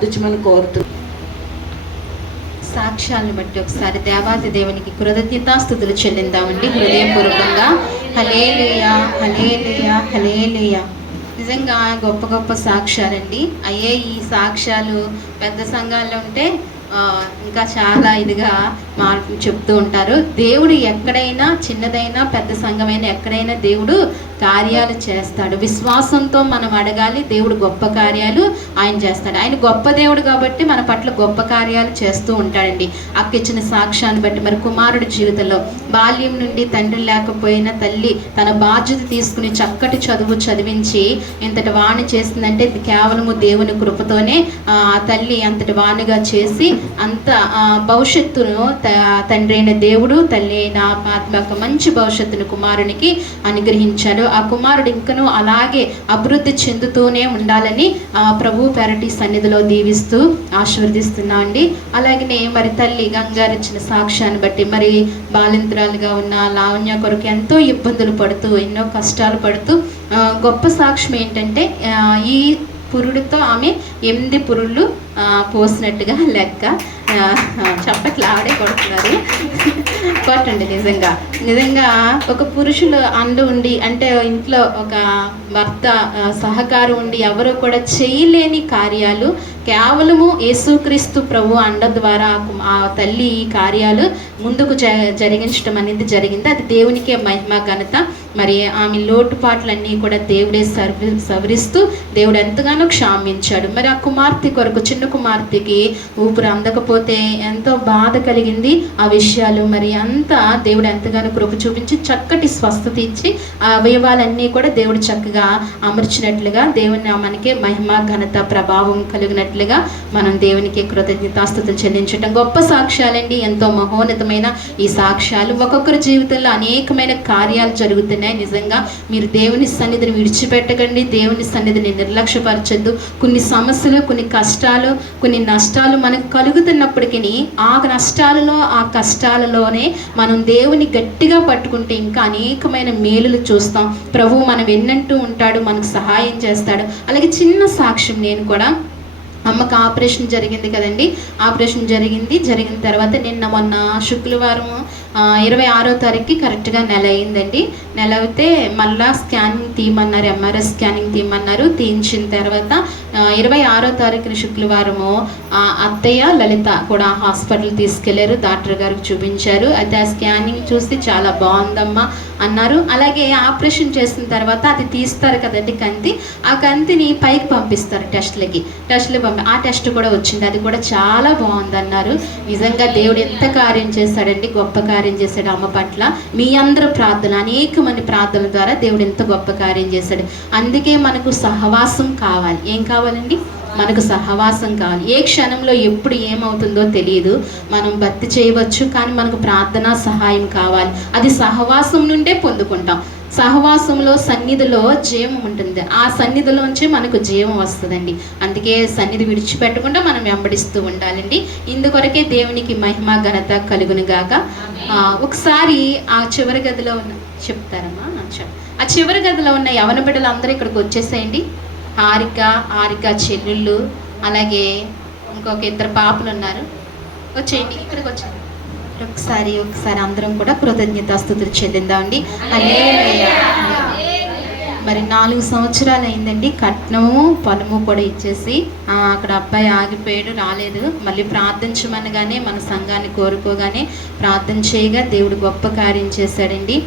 మనం కోరుతున్నాం. సాక్ష్యాలను బట్టి ఒకసారి దేవాది దేవునికి కృతజ్ఞతాస్తుతులు చెల్లిందామండి హృదయపూర్వకంగా. హల్లెలూయా హల్లెలూయా హల్లెలూయా. నిజంగా గొప్ప గొప్ప సాక్ష్యాలండి. అయ్యే ఈ సాక్ష్యాలు పెద్ద సంఘాల్లో ఉంటే ఇంకా చాలా ఇదిగా చెప్తూ ఉంటారు. దేవుడు ఎక్కడైనా, చిన్నదైనా పెద్ద సంఘమైనా ఎక్కడైనా దేవుడు కార్యాలు చేస్తాడు. విశ్వాసంతో మనం అడగాలి. దేవుడు గొప్ప కార్యాలు ఆయన చేస్తాడు. ఆయన గొప్ప దేవుడు కాబట్టి మన పట్ల గొప్ప కార్యాలు చేస్తూ ఉంటాడండి. అక్కిచ్చిన సాక్ష్యాన్ని బట్టి మరి కుమారుడి జీవితంలో బాల్యం నుండి తండ్రి లేకపోయినా తల్లి తన బాధ్యత తీసుకుని చక్కటి చదువు చదివించి ఇంతటి వాణి చేసిందంటే కేవలము దేవుని కృపతోనే ఆ తల్లి అంతటి వాణిగా చేసి అంత భవిష్యత్తును తండ్రి అయిన దేవుడు తల్లి అయిన ఆత్మ మంచి భవిష్యత్తును కుమారునికి అనుగ్రహించాడు. ఆ కుమారుడు ఇంకనూ అలాగే అభివృద్ధి చెందుతూనే ఉండాలని ప్రభు పెరటి సన్నిధిలో దీవిస్తూ ఆశీర్వదిస్తున్నామండి. అలాగనే మరి తల్లి గంగారు ఇచ్చిన సాక్ష్యాన్ని బట్టి మరి బాలింతరాలుగా ఉన్న లావణ్య కొరకు ఎంతో ఇబ్బందులు పడుతూ ఎన్నో కష్టాలు పడుతూ గొప్ప సాక్ష్యం ఏంటంటే ఈ పురుడుతో ఆమె 8 పురుళ్ళు పోసినట్టుగా లెక్క. చప్పట్లు ఆవిడే కొడుతున్నారు. కొట్టండి. నిజంగా ఒక పురుషులు అండ ఉండి అంటే ఇంట్లో ఒక భర్త సహకారం ఉండి ఎవరు కూడా చేయలేని కార్యాలు కేవలము యేసుక్రీస్తు ప్రభు అండ ద్వారా ఆ తల్లి ఈ కార్యాలు ముందుకు జరిగించడం అనేది జరిగింది. అది దేవునికే మహిమ ఘనత. మరి ఆమె లోటుపాట్లన్నీ కూడా దేవుడే సవరిస్తూ దేవుడు ఎంతగానో క్షమించాడు. మరి ఆ కుమార్తె కొరకు, చిన్న కుమార్తెకి ఊపిరి అందకపోతే ఎంతో బాధ కలిగింది. ఆ విషయాలు మరి అంతా దేవుడు ఎంతగానో కృప చూపించి చక్కటి స్వస్థత ఇచ్చి ఆ అవయవాలన్నీ కూడా దేవుడు చక్కగా అమర్చినట్లుగా దేవుని మనకే మహిమ ఘనత ప్రభావం కలిగినట్లుగా మనం దేవునికి కృతజ్ఞతాస్తుతులు చెల్లించటం గొప్ప సాక్ష్యాలండి. ఎంతో మహోన్నతమైన ఈ సాక్ష్యాలు ఒక్కొక్కరి జీవితంలో అనేకమైన కార్యాలు జరుగుతున్నాయి. నిజంగా మీరు దేవుని సన్నిధిని విడిచిపెట్టకండి. దేవుని సన్నిధిని నిర్లక్ష్యపరచద్దు. కొన్ని సమస్యలు, కొన్ని కష్టాలు, కొన్ని నష్టాలు మనకు కలుగుతున్నప్పటికీ ఆ నష్టాలలో, ఆ కష్టాలలోనే మనం దేవుని గట్టిగా పట్టుకుంటే ఇంకా అనేకమైన మేలులు చూస్తాం. ప్రభువు మనం ఎన్నంటూ ఉంటాడు, మనకు సహాయం చేస్తాడు. అలాగే చిన్న సాక్ష్యం, నేను కూడా అమ్మకు ఆపరేషన్ జరిగింది కదండి. ఆపరేషన్ జరిగిన తర్వాత మొన్న శుక్రవారం 26వ తారీఖుకి కరెక్ట్గా నెల అయిందండి. నెల అయితే మళ్ళా స్కానింగ్ తీయమన్నారు, ఎంఆర్ఐ స్కానింగ్ తీయమన్నారు. తీయించిన తర్వాత 26వ తారీఖున శుక్రవారము అత్తయ్య లలిత కూడా హాస్పిటల్ తీసుకెళ్లారు. డాక్టర్ గారికి చూపించారు. అయితే ఆ స్కానింగ్ చూసి చాలా బాగుందమ్మా అన్నారు. అలాగే ఆపరేషన్ చేసిన తర్వాత అది తీస్తారు కదండి కంతి, ఆ కంతిని పైకి పంపిస్తారు టెస్టులు ఆ టెస్ట్ కూడా వచ్చింది. అది కూడా చాలా బాగుందన్నారు. నిజంగా దేవుడు ఎంత కార్యం చేశాడండి, గొప్ప కార్యం చేశాడు అమ్మ పట్ల. మీ అందరూ ప్రార్థన, అనేక మంది ప్రార్థనల ద్వారా దేవుడు ఎంత గొప్ప కార్యం చేశాడు. అందుకే మనకు సహవాసం కావాలి. ఏం కావాలండి? మనకు సహవాసం కావాలి. ఏ క్షణంలో ఎప్పుడు ఏమవుతుందో తెలియదు. మనం భక్తి చేయవచ్చు, కానీ మనకు ప్రార్థనా సహాయం కావాలి. అది సహవాసం నుండే పొందుకుంటాం. సహవాసంలో సన్నిధిలో జీవం ఉంటుంది. ఆ సన్నిధిలోంచి మనకు జీవం వస్తుందండి. అందుకే సన్నిధి విడిచిపెట్టకుండా మనం వెంబడిస్తూ ఉండాలండి. ఇందుకొరకే దేవునికి మహిమ ఘనత కలుగును గాక. ఒకసారి ఆ చివరి గదిలో ఉన్న చెప్తారమ్మా. ఆ చివరి గదిలో ఉన్న యవన బిడ్డలు అందరూ ఇక్కడికి వచ్చేసేయండి. హారిక చెల్లెళ్ళు, అలాగే ఇంకొక 2 పాపలు ఉన్నారు. వచ్చేయండి, ఇక్కడికి వచ్చేయండి. ఒకసారి అందరం కూడా కృతజ్ఞతాస్తుతులు చెల్లిందామండి. హల్లెలూయా. మరి 4 సంవత్సరాలు అయిందండి. కట్నము పొలము కూడా ఇచ్చేసి అక్కడ అబ్బాయి ఆగిపోయాడు, రాలేదు. మళ్ళీ ప్రార్థించమనగానే మన సంఘాన్ని కోరుకోగానే ప్రార్థన చేయగా దేవుడు గొప్ప కార్యం చేశాడండి.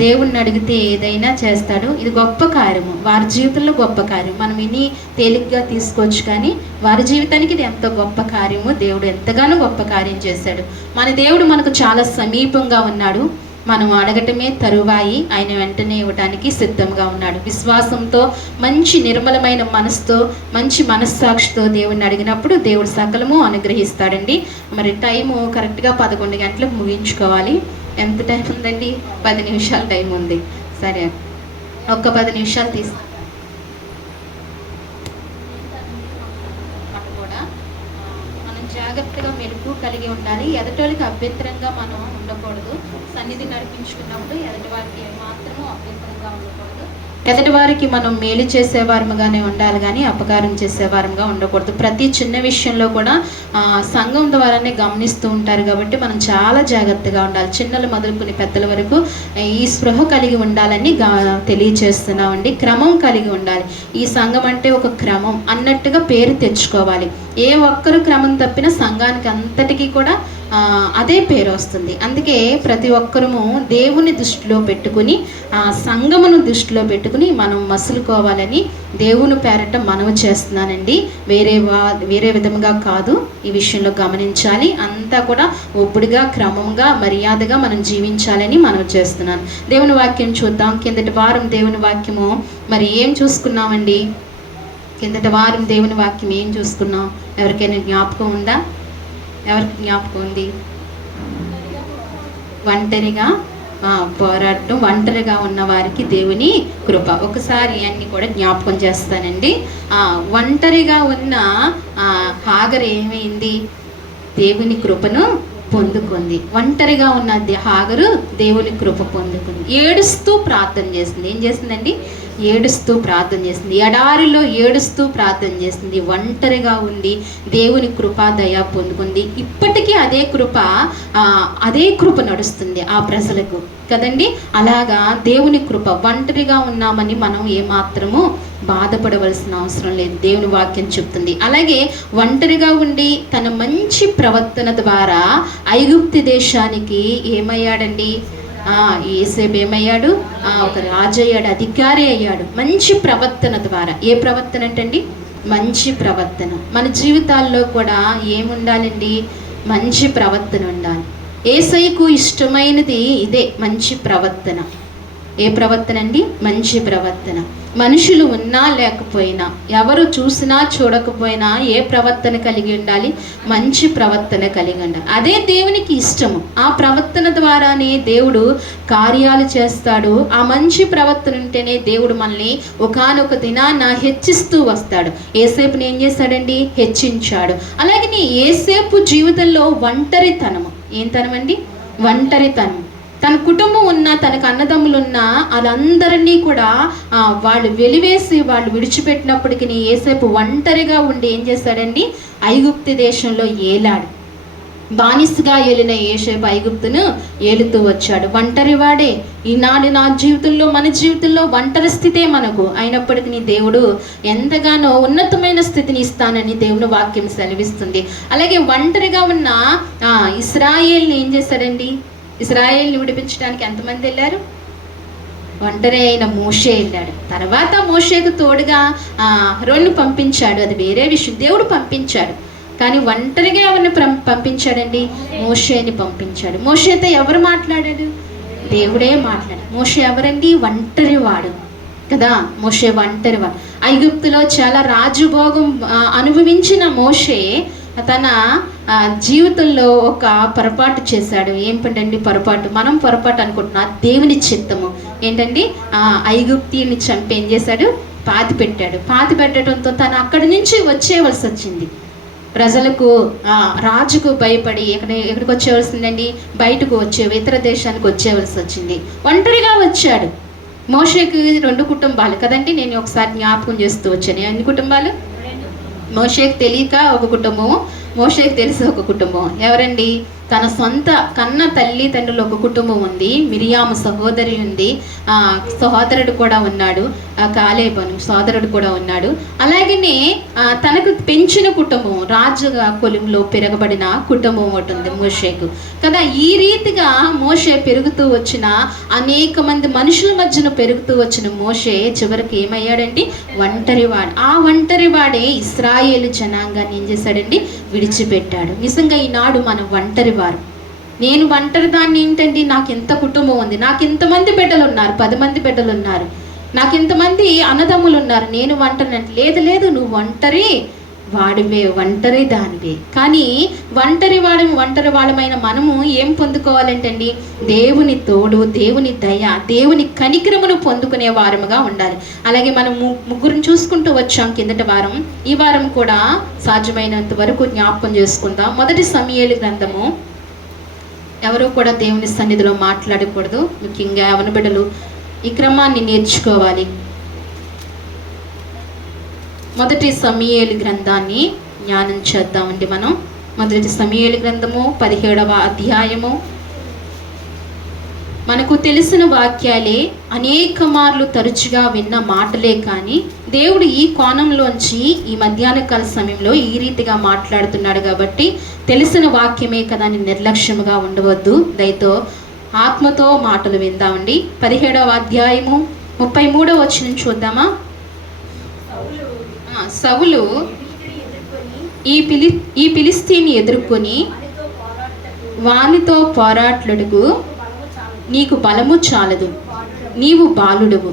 దేవుణ్ణి అడిగితే ఏదైనా చేస్తాడు. ఇది గొప్ప కార్యము, వారి జీవితంలో గొప్ప కార్యం. మనం ఇన్ని తేలిగ్గా తీసుకోవచ్చు, కానీ వారి జీవితానికి ఇది ఎంతో గొప్ప కార్యము. దేవుడు ఎంతగానో గొప్ప కార్యం చేశాడు. మన దేవుడు మనకు చాలా సమీపంగా ఉన్నాడు. మనం అడగటమే తరువాయి ఆయన వెంటనే ఇవ్వడానికి సిద్ధంగా ఉన్నాడు. విశ్వాసంతో, మంచి నిర్మలమైన మనసుతో, మంచి మనస్సాక్షితో దేవుణ్ణి అడిగినప్పుడు దేవుడు సకలము అనుగ్రహిస్తాడండి. మరి టైము కరెక్ట్గా 11 గంటలకు ముగించుకోవాలి. ఎంత టైం ఉందండి? 10 నిమిషాలు టైం ఉంది. సరే, ఒక్క 10 నిమిషాలు కూడా మనం జాగ్రత్తగా మెలుపు కలిగి ఉండాలి. ఎదటోళ్ళకి అభ్యంతరంగా మనం ఉండకూడదు. సన్నిధి నడిపించుకున్నప్పుడు ఎదటి వారికి మాత్రము అభ్యంతరంగా ఉండకూడదు. ఎదుటి వారికి మనం మేలు చేసేవారముగానే ఉండాలి కానీ అపకారం చేసేవారంగా ఉండకూడదు. ప్రతి చిన్న విషయంలో కూడా సంఘం ద్వారానే గమనిస్తూ ఉంటారు కాబట్టి మనం చాలా జాగ్రత్తగా ఉండాలి. చిన్నలు మొదలుకొని పెద్దల వరకు ఈ స్పృహ కలిగి ఉండాలని తెలియచేస్తున్నామండి. క్రమం కలిగి ఉండాలి. ఈ సంఘం అంటే ఒక క్రమం అన్నట్టుగా పేరు తెచ్చుకోవాలి. ఏ ఒక్కరు క్రమం తప్పినా సంఘానికి అంతటికీ కూడా అదే పేరు వస్తుంది. అందుకే ప్రతి ఒక్కరము దేవుని దృష్టిలో పెట్టుకుని సంఘమును దృష్టిలో పెట్టుకుని మనం మసులుకోవాలని దేవుని పేరట మనవి చేస్తున్నానండి. వేరే విధంగా కాదు. ఈ విషయంలో గమనించాలి. అంతా కూడా ఒప్పుడుగా క్రమంగా మర్యాదగా మనం జీవించాలని మనవి చేస్తున్నాను. దేవుని వాక్యం చూద్దాం. కిందటి వారం దేవుని వాక్యము మరి ఏం చూసుకున్నామండి? కిందటి వారం దేవుని వాక్యం ఏం చూసుకున్నాం? ఎవరికైనా జ్ఞాపకం ఉందా? ఎవరికి జ్ఞాపకం ఉంది? ఒంటరిగా పోరాటం, ఒంటరిగా ఉన్న వారికి దేవుని కృప. ఒకసారి అన్ని కూడా జ్ఞాపకం చేస్తానండి. ఒంటరిగా ఉన్న హాగర్ ఏమైంది? దేవుని కృపను పొందుకుంది. ఒంటరిగా ఉన్న హాగరు దేవుని కృప పొందుకుంది. ఏడుస్తూ ప్రార్థన చేసింది. ఏం చేసిందండి? ఏడుస్తూ ప్రార్థన చేసింది. ఎడారిలో ఏడుస్తూ ప్రార్థన చేసింది. ఒంటరిగా ఉంది దేవుని కృప దయ పొందుకుంది. ఇప్పటికీ అదే కృప నడుస్తుంది ఆ ప్రజలకు కదండి. అలాగా దేవుని కృప. ఒంటరిగా ఉన్నామని మనం ఏమాత్రము బాధపడవలసిన అవసరం లేదు. దేవుని వాక్యం చెప్తుంది. అలాగే ఒంటరిగా ఉండి తన మంచి ప్రవర్తన ద్వారా ఐగుప్తు దేశానికి ఏమయ్యాడండి? యోసేపు ఏమయ్యాడు? ఒక రాజు అయ్యాడు, అధికారి అయ్యాడు మంచి ప్రవర్తన ద్వారా. ఏ ప్రవర్తన అంటండి? మంచి ప్రవర్తన. మన జీవితాల్లో కూడా ఏముండాలండి? మంచి ప్రవర్తన ఉండాలి. యేసయ్యకు ఇష్టమైనది ఇదే, మంచి ప్రవర్తన. ఏ ప్రవర్తన అండి? మంచి ప్రవర్తన. మనుషులు ఉన్నా లేకపోయినా, ఎవరు చూసినా చూడకపోయినా ఏ ప్రవర్తన కలిగి ఉండాలి? మంచి ప్రవర్తన కలిగి ఉండాలి. అదే దేవునికి ఇష్టము. ఆ ప్రవర్తన ద్వారానే దేవుడు కార్యాలు చేస్తాడు. ఆ మంచి ప్రవర్తన ఉంటేనే దేవుడు మనల్ని ఒకానొక దినాన హెచ్చిస్తూ వస్తాడు. యేసేపుని ఏం చేశాడండి? హెచ్చించాడు. అలాగే యేసేపు జీవితంలో ఒంటరితనము. ఏం తనమండి? ఒంటరితనం. తన కుటుంబం ఉన్నా, తనకు అన్నదమ్ములు ఉన్నా, వాళ్ళందరినీ కూడా వాళ్ళు వెలివేసి వాళ్ళు విడిచిపెట్టినప్పటికీ యేసేపు ఒంటరిగా ఉండి ఏం చేశాడండి? ఐగుప్తు దేశంలో ఏలాడు. బానిసగా ఏలిన యేసేపు ఐగుప్తును ఏలుతూ వచ్చాడు. ఒంటరివాడే. ఈనాడు నా జీవితంలో, మన జీవితంలో ఒంటరి స్థితే మనకు. అయినప్పటికీ దేవుడు ఎంతగానో ఉన్నతమైన స్థితిని ఇస్తానని దేవుని వాక్యం సెలవిస్తుంది. అలాగే ఒంటరిగా ఉన్న ఇశ్రాయేల్ని ఏం చేశాడండి? ఇశ్రాయేల్ని విడిపించడానికి ఎంతమంది వెళ్ళారు? ఒంటరి అయిన మోషే వెళ్ళాడు. తర్వాత మోషేకు తోడుగా అహరోనును పంపించాడు. అది వేరే విషయం. దేవుడు పంపించాడు. కానీ ఒంటరిగా ఎవరిని పంపించాడండి? మోషేని పంపించాడు. మోషేతో ఎవరు మాట్లాడాడు? దేవుడే మాట్లాడాడు. మోషే ఎవరండి? ఒంటరివాడు కదా. మోషే ఒంటరివాడు. ఐగుప్తులో చాలా రాజభోగం అనుభవించిన మోషే తన జీవితంలో ఒక పొరపాటు చేశాడు. ఏంటండి పొరపాటు? మనం పొరపాటు అనుకుంటున్నాం. దేవుని చిత్తము ఏంటండి? ఐగుప్తీయుని చంపి ఏం చేశాడు? పాతి పెట్టాడు. పాతి పెట్టడంతో తను అక్కడి నుంచి వచ్చేవలసి వచ్చింది. ప్రజలకు రాజుకు భయపడి ఎక్కడికి వచ్చేవలసిందండి? బయటకు ఇతర దేశానికి వచ్చేవలసి వచ్చింది. ఒంటరిగా వచ్చాడు. మోషేకి 2 కుటుంబాలు కదండి. నేను ఒకసారి జ్ఞాపకం చేస్తూ వచ్చాను. ఎన్ని కుటుంబాలు? మోషేకి తెలియక ఒక కుటుంబము, మోషేకి తెలిసి ఒక కుటుంబం. ఎవరండి? తన సొంత కన్న తల్లిదండ్రులు ఒక కుటుంబం ఉంది. మిరియాము సహోదరి ఉంది. సహోదరుడు కూడా ఉన్నాడు. కాలేబను సోదరుడు కూడా ఉన్నాడు. అలాగనే తనకు పెంచిన కుటుంబం, రాజుగా కొలుంలో పెరగబడిన కుటుంబం ఒకటి ఉంది మోషేకు కదా. ఈ రీతిగా మోషే పెరుగుతూ వచ్చిన, అనేక మంది మనుషుల మధ్యన పెరుగుతూ వచ్చిన మోషే చివరికి ఏమయ్యాడండి? ఒంటరివాడు. ఆ ఒంటరివాడే ఇశ్రాయేలు జనాంగాన్ని ఏం చేశాడండి? విడిచిపెట్టాడు. నిజంగా ఈనాడు మనం ఒంటరివారు. నేను ఒంటరి దాన్ని ఏంటండి? నాకు ఎంత కుటుంబం ఉంది, నాకు ఇంతమంది బిడ్డలు ఉన్నారు, 10 మంది బిడ్డలు ఉన్నారు, నాకు ఇంతమంది అన్నదమ్ములు ఉన్నారు, నేను ఒంటరి అంటే లేదు, నువ్వు ఒంటరి వాడివే, ఒంటరి దానివే. కానీ ఒంటరి వాళ్ళమైన మనము ఏం పొందుకోవాలంటండి? దేవుని తోడు, దేవుని దయ, దేవుని కనికరమును పొందుకునే వారముగా ఉండాలి. అలాగే మనం ముగ్గురిని చూసుకుంటూ వచ్చాం కిందటి వారం. ఈ వారం కూడా సాధ్యమైనంత వరకు జ్ఞాపకం చేసుకుందాం. 1 సమూయేలు గ్రంథము. ఎవరు కూడా దేవుని సన్నిధిలో మాట్లాడకూడదు. ముఖ్యంగా యవన బిడ్డలు ఈ క్రమాన్ని నేర్చుకోవాలి. మొదటి సమూయేలు గ్రంథాన్ని ధ్యానం చేద్దామండి. మనం మొదటి సమూయేలు గ్రంథము 17వ అధ్యాయము. మనకు తెలిసిన వాక్యాలే, అనేక మార్లు తరచుగా విన్న మాటలే, కానీ దేవుడు ఈ కోణంలోంచి ఈ మధ్యాహ్న కాల సమయంలో ఈ రీతిగా మాట్లాడుతున్నాడు కాబట్టి తెలిసిన వాక్యమే కదా అని నిర్లక్ష్యముగా ఉండవద్దు. దయతో ఆత్మతో మాటలు విందామండి. 17వ అధ్యాయము 33వ వచనం చూద్దామా. సౌలు ఈ ఫిలిష్తీయుని ఎదుర్కొని వానితో పోరాటలకు నీకు బలము చాలదు, నీవు బాలుడువు.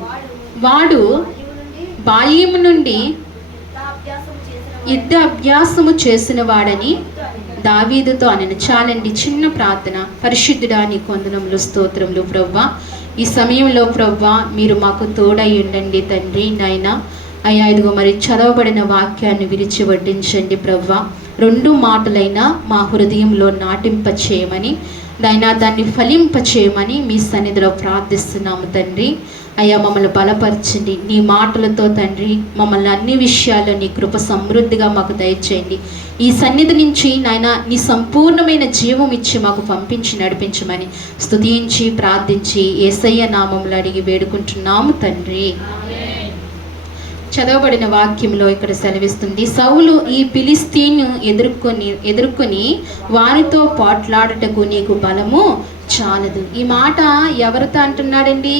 వాడు బాల్యము నుండి యుద్ధ అభ్యాసము చేసిన వాడని దావీదుతో అనెను. చాలండి, చిన్న ప్రార్థన. పరిశుద్ధుడా, నీ వందనములు, స్తోత్రములు ప్రభువా. ఈ సమయంలో ప్రభువా మీరు మాకు తోడై ఉండండి తండ్రి. నాయనా అయ్యా, ఇదిగో మరి చదవబడిన వాక్యాన్ని విరిచి వడ్డించండి ప్రభువా. 2 మాటలైనా మా హృదయంలో నాటింపచేయమని, నాయనా దాన్ని ఫలింపచేయమని మీ సన్నిధిలో ప్రార్థిస్తున్నాము తండ్రి. అయ్యా, మమ్మల్ని బలపరచండి నీ మాటలతో తండ్రి. మమ్మల్ని అన్ని విషయాల్లో నీ కృప సమృద్ధిగా మాకు దయచేయండి. ఈ సన్నిధి నుంచి నాయన నీ సంపూర్ణమైన జీవం ఇచ్చి మాకు పంపించి నడిపించమని స్తుతించి ప్రార్థించి యేసయ్య నామములో అడిగి వేడుకుంటున్నాము తండ్రి. చదవబడిన వాక్యంలో ఇక్కడ సెలవిస్తుంది, సౌలు ఈ ఫిలిష్తీయుని ఎదుర్కొని వారితో పోట్లాడుటకు నీకు బలము చాలదు. ఈ మాట ఎవరితో అంటున్నాడండి?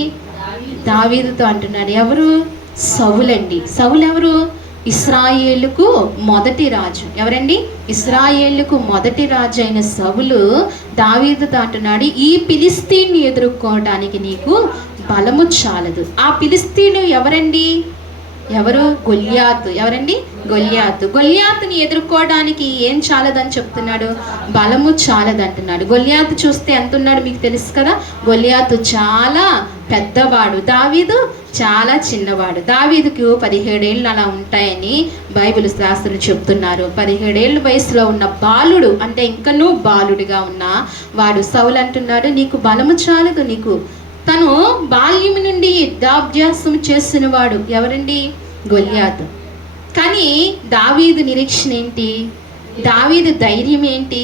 దావీదుతో అంటున్నాడు. ఎవరు? సౌలండి. సౌలు ఎవరు? ఇశ్రాయేలుకు మొదటి రాజు. ఎవరండి? ఇశ్రాయేలుకు మొదటి రాజు అయిన సౌలు దావీదుతో అంటున్నాడు, ఈ ఫిలిష్తీయుని ఎదుర్కోవడానికి నీకు బలము చాలదు. ఆ ఫిలిష్తీయులు ఎవరండి? ఎవరు? గొల్యాతు. ఎవరండి? గొల్యాతు. గొల్యాతుని ఎదుర్కోవడానికి ఏం చాలదని చెప్తున్నాడు? బలము చాలదంటున్నాడు. గొల్యాతు చూస్తే ఎంత ఉన్నాడు మీకు తెలుసు కదా. గొల్యాతు చాలా పెద్దవాడు, దావీదు చాలా చిన్నవాడు. దావీదుకు 17 ఏళ్ళు అలా ఉంటాయని బైబిల్ శాస్త్రులు చెప్తున్నారు. 17 ఏళ్ళ వయసులో ఉన్న బాలుడు, అంటే ఇంకనూ బాలుడిగా ఉన్న వాడు సౌలు అంటున్నాడు, నీకు బలము చాలదు. నీకు తను బాల్యం నుండి యుద్ధాభ్యాసం చేసిన వాడు. ఎవరండి? గొల్యాతు. కానీ దావీదు నిరీక్షణ ఏంటి? దావీదు ధైర్యం ఏంటి?